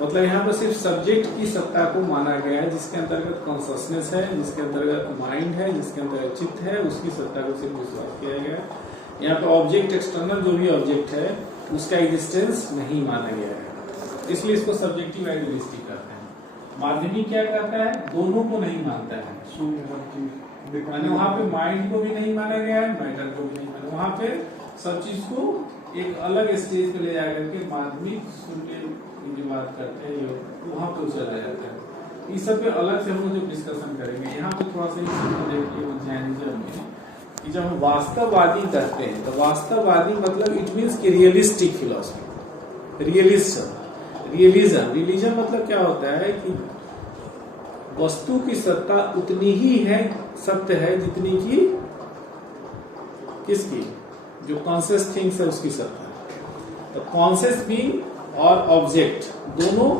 मतलब यहाँ पर सिर्फ सब्जेक्ट की सत्ता को माना गया है, जिसके अंतर्गत कॉन्शसनेस है, जिसके अंतर्गत माइंड है, जिसके अंतर्गत चित्त है, उसकी सत्ता को सिर्फ विश्वास किया गया है। यहाँ पर ऑब्जेक्ट एक्सटर्नल जो भी ऑब्जेक्ट है उसका एग्जिस्टेंस नहीं माना गया है, इसलिए इसको सब्जेक्टिव आइडियलिस्टिक कहते हैं। माध्यमिक क्या कहता है, दोनों को नहीं मानता है, यानी वहाँ पे माइंड को भी नहीं माना गया है, मैटर को भी नहीं माना, वहाँ पे सब चीज को एक अलग स्टेज पे ले जाकर के माध्यमिक शून्य की जो बात करते हैं वहाँ पे चला जाता है। इस सब पे अलग से हम लोग डिस्कशन करेंगे। यहाँ पे थोड़ा सा देखिए जैनिज्म में कि जब हम वास्तववादी कहते हैं तो वास्तववादी मतलब इट मीन्स की रियलिस्टिक फिलोसफी, रियलिज्म मतलब क्या होता है कि वस्तु की सत्ता उतनी ही है, सत्य है जितनी की किसकी, जो कॉन्शियस थिंग्स है उसकी सत्ता है। तो कॉन्शियस बीइंग और ऑब्जेक्ट दोनों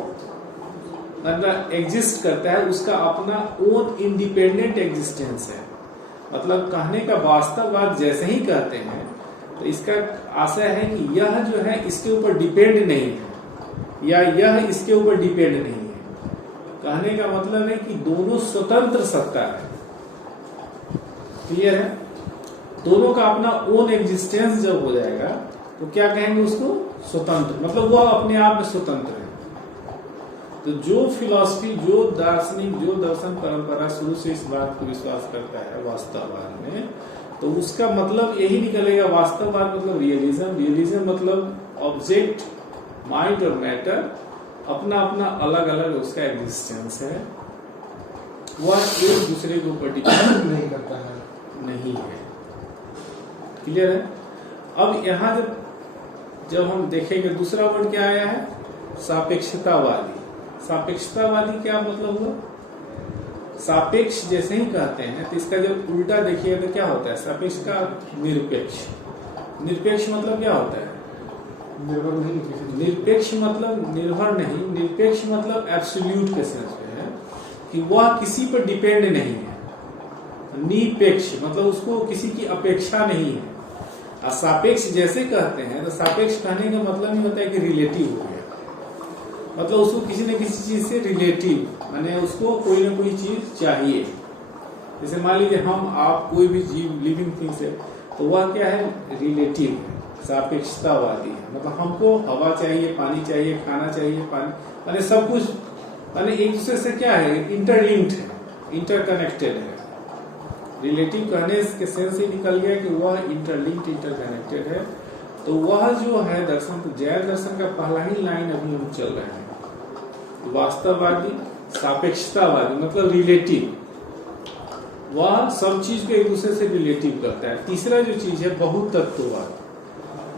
मतलब एग्जिस्ट करता है, उसका अपना ओन इंडिपेंडेंट एग्जिस्टेंस है। मतलब कहने का वास्तववाद जैसे ही कहते हैं तो इसका आशय है कि यह जो है इसके ऊपर डिपेंड नहीं है या यह इसके ऊपर डिपेंड नहीं है। कहने का मतलब है कि दोनों स्वतंत्र सत्ता है, क्लियर है। दोनों का अपना ओन एग्जिस्टेंस जब हो जाएगा तो क्या कहेंगे उसको, स्वतंत्र, मतलब वो अपने आप में स्वतंत्र है। तो जो फिलॉसफी, जो दार्शनिक, जो दर्शन परंपरा शुरू से इस बात को विश्वास करता है वास्तववाद में, तो उसका मतलब यही निकलेगा, वास्तववाद मतलब रियलिज्म मतलब ऑब्जेक्ट, माइंड और मैटर अपना अपना अलग अलग उसका एग्जिस्टेंस है, वह एक दूसरे के ऊपर डिपेंड नहीं करता है, नहीं है, क्लियर है। अब यहाँ जब हम देखेंगे दूसरा वर्ड क्या आया है, सापेक्षतावादी। सापेक्षतावादी क्या मतलब हुआ, सापेक्ष जैसे ही कहते हैं तो इसका जब उल्टा देखिएगा तो क्या होता है, सापेक्ष का निरपेक्ष। निरपेक्ष मतलब क्या होता है, निर्भर नहीं, निरपेक्ष मतलब निर्भर नहीं, निरपेक्ष मतलब एब्सोल्यूट के सेंस में है कि वह किसी पर डिपेंड नहीं है। निरपेक्ष मतलब उसको किसी की अपेक्षा नहीं है। और सापेक्ष जैसे कहते हैं तो सापेक्ष कहने का मतलब नहीं होता है कि रिलेटिव हो गया, मतलब उसको किसी न किसी चीज से रिलेटिव, माने उसको कोई ना कोई चीज चाहिए। जैसे मान लीजिए हम आप कोई भी जीव लिविंग थिंग्स है तो वह क्या है, रिलेटिव है, सापेक्षतावादी है। मतलब हमको हवा चाहिए, पानी चाहिए, खाना चाहिए, पानी माने सब कुछ माने एक दूसरे से क्या है, इंटरलिंक्ड है, इंटरकनेक्टेड है। रिलेटिव कहने के सेंस से निकल गया कि वह इंटरलिंक्ड, इंटरकनेक्टेड है। तो वह जो है दर्शन, तो जैन दर्शन का पहला ही लाइन अभी हम चल रहे हैं, वास्तववादी, सापेक्षतावादी मतलब रिलेटिव, वह सब चीज को एक दूसरे से रिलेटिव करता है। तीसरा जो चीज है बहुतत्ववाद।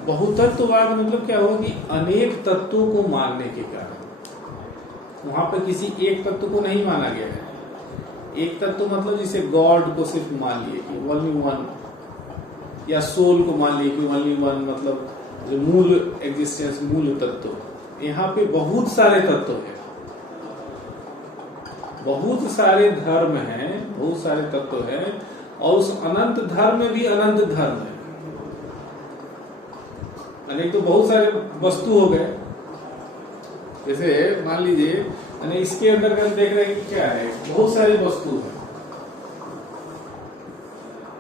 बहुतत्ववाद मतलब क्या होगा कि अनेक तत्वों को मानने के कारण, वहां पर किसी एक तत्व को नहीं माना गया है। एक तत्व मतलब जिसे गॉड को सिर्फ मान लिए कि ओनली वन, या सोल को मान लिए कि ओनली वन, मतलब जो मूल एग्जिस्टेंस, मूल तत्व। यहाँ पे बहुत सारे तत्व हैं, बहुत सारे धर्म हैं, बहुत सारे तत्व हैं, और उस अनंत धर्म में भी अनंत धर्म है। यानी तो बहुत सारे वस्तु हो गए, जैसे मान लीजिए यानी इसके अंदर देख रहे हैं कि क्या है, बहुत सारी वस्तु है।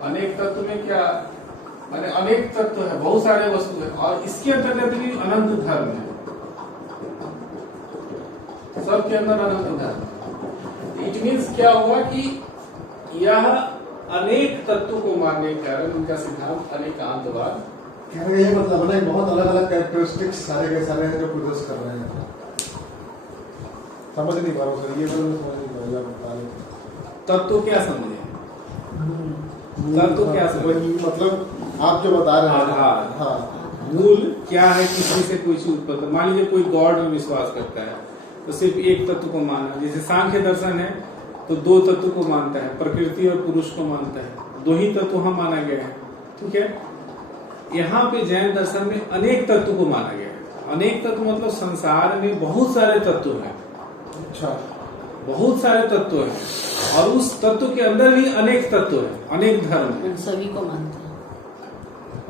अनेक तत्व में क्या माने अनेक तत्व है, बहुत सारे वस्तु है, और इसके अंतर्गत भी अनंत धर्म है, सबके अंदर अनंत धर्म। इट मीन्स क्या हुआ कि यह अनेक तत्व को मानने के कारण उनका सिद्धांत अनेकांतवाद। कहने का ये मतलब है बहुत अलग अलग कैरेक्टरिस्टिक्स सारे के सारे हैं जो प्रोड्यूस कर रहे हैं। समझ नहीं पा रहा हूँ सर, ये समझ नहीं पा रहा, आप बता रहे हैं। तत्व क्या समझे? तत्व क्या समझे? मतलब आप जो बता रहे हैं आधार, हाँ, मूल क्या है, किसी से कोई चीज उत्पन्न। मान लीजिए कोई गॉड में विश्वास करता है तो सिर्फ एक तत्व को माना, जैसे सांख्य दर्शन है तो दो तत्व को मानता है, प्रकृति और पुरुष को मानता है, दो ही तत्व वहां माना गया है, ठीक है। यहाँ पे जैन दर्शन में अनेक तत्व को माना गया है। अनेक तत्व मतलब संसार में बहुत सारे तत्व हैं, अच्छा, बहुत सारे तत्व हैं, और उस तत्व के अंदर भी अनेक तत्व हैं, अनेक धर्म हैं, उन सभी को मानते हैं।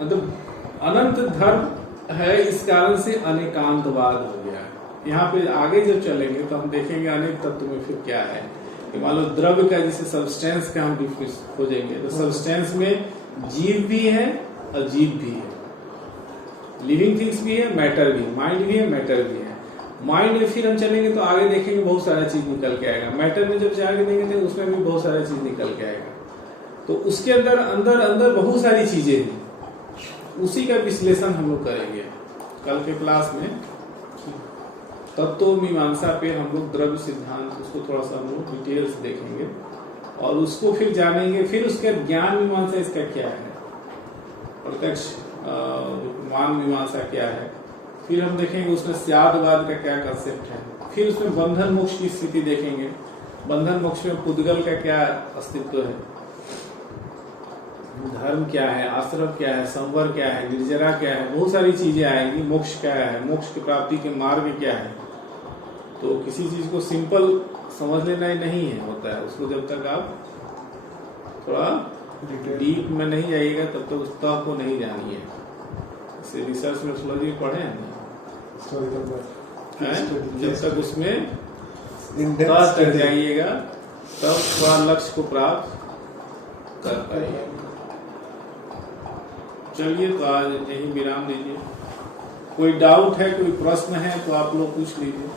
मतलब अनंत धर्म है, इस कारण से अनेकांतवाद हो गया है। यहाँ पे आगे जब चलेंगे तो हम देखेंगे अनेक तत्व में फिर क्या है कि मान लो द्रव्य का जैसे सब्सटेंस का हम डिफिनेशन खोजेंगे तो सब्सटेंस में जीव भी है और जीव भी है, लिविंग थिंग्स भी है, मैटर भी है, माइंड भी है, मैटर भी है। माइंड में फिर हम चलेंगे तो आगे देखेंगे बहुत सारा चीज निकल के आएगा। मैटर में जब जाके देखेंगे तो उसमें भी बहुत सारा चीज निकल के आएगा। तो उसके अंदर अंदर अंदर बहुत सारी चीजें हैं, उसी का विश्लेषण हम लोग करेंगे कल के क्लास में। तत्व मीमांसा पे हम लोग द्रव्य सिद्धांत उसको थोड़ा सा हम लोग डिटेल्स देखेंगे और उसको फिर जानेंगे। फिर उसका ज्ञान मीमांसा इसका क्या है, प्रत्यक्ष मान मीमांसा क्या है, फिर हम देखेंगे उसमें स्यादवाद का क्या कंसेप्ट है, फिर उसमें बंधन मोक्ष की स्थिति देखेंगे, बंधन मोक्ष में पुद्गल का क्या अस्तित्व है, धर्म क्या है, आश्रम क्या है, संवर क्या है, निर्जरा क्या है, बहुत सारी चीजें आएंगी। मोक्ष क्या है, मोक्ष की प्राप्ति के मार्ग क्या है। तो किसी चीज को सिंपल समझ लेना ही नहीं है होता है, उसको जब तक आप थोड़ा डीप में नहीं जाइएगा तब तक उस तह को नहीं जानिए। इसे रिसर्च में फिलोसॉफी पढ़े हैं, जब तक उसमें तह तक जाइएगा तब थोड़ा लक्ष्य को प्राप्त कर पाइएगा। चलिए तो आज यही विराम दीजिए। कोई डाउट है, कोई प्रश्न है तो आप लोग पूछ लीजिए।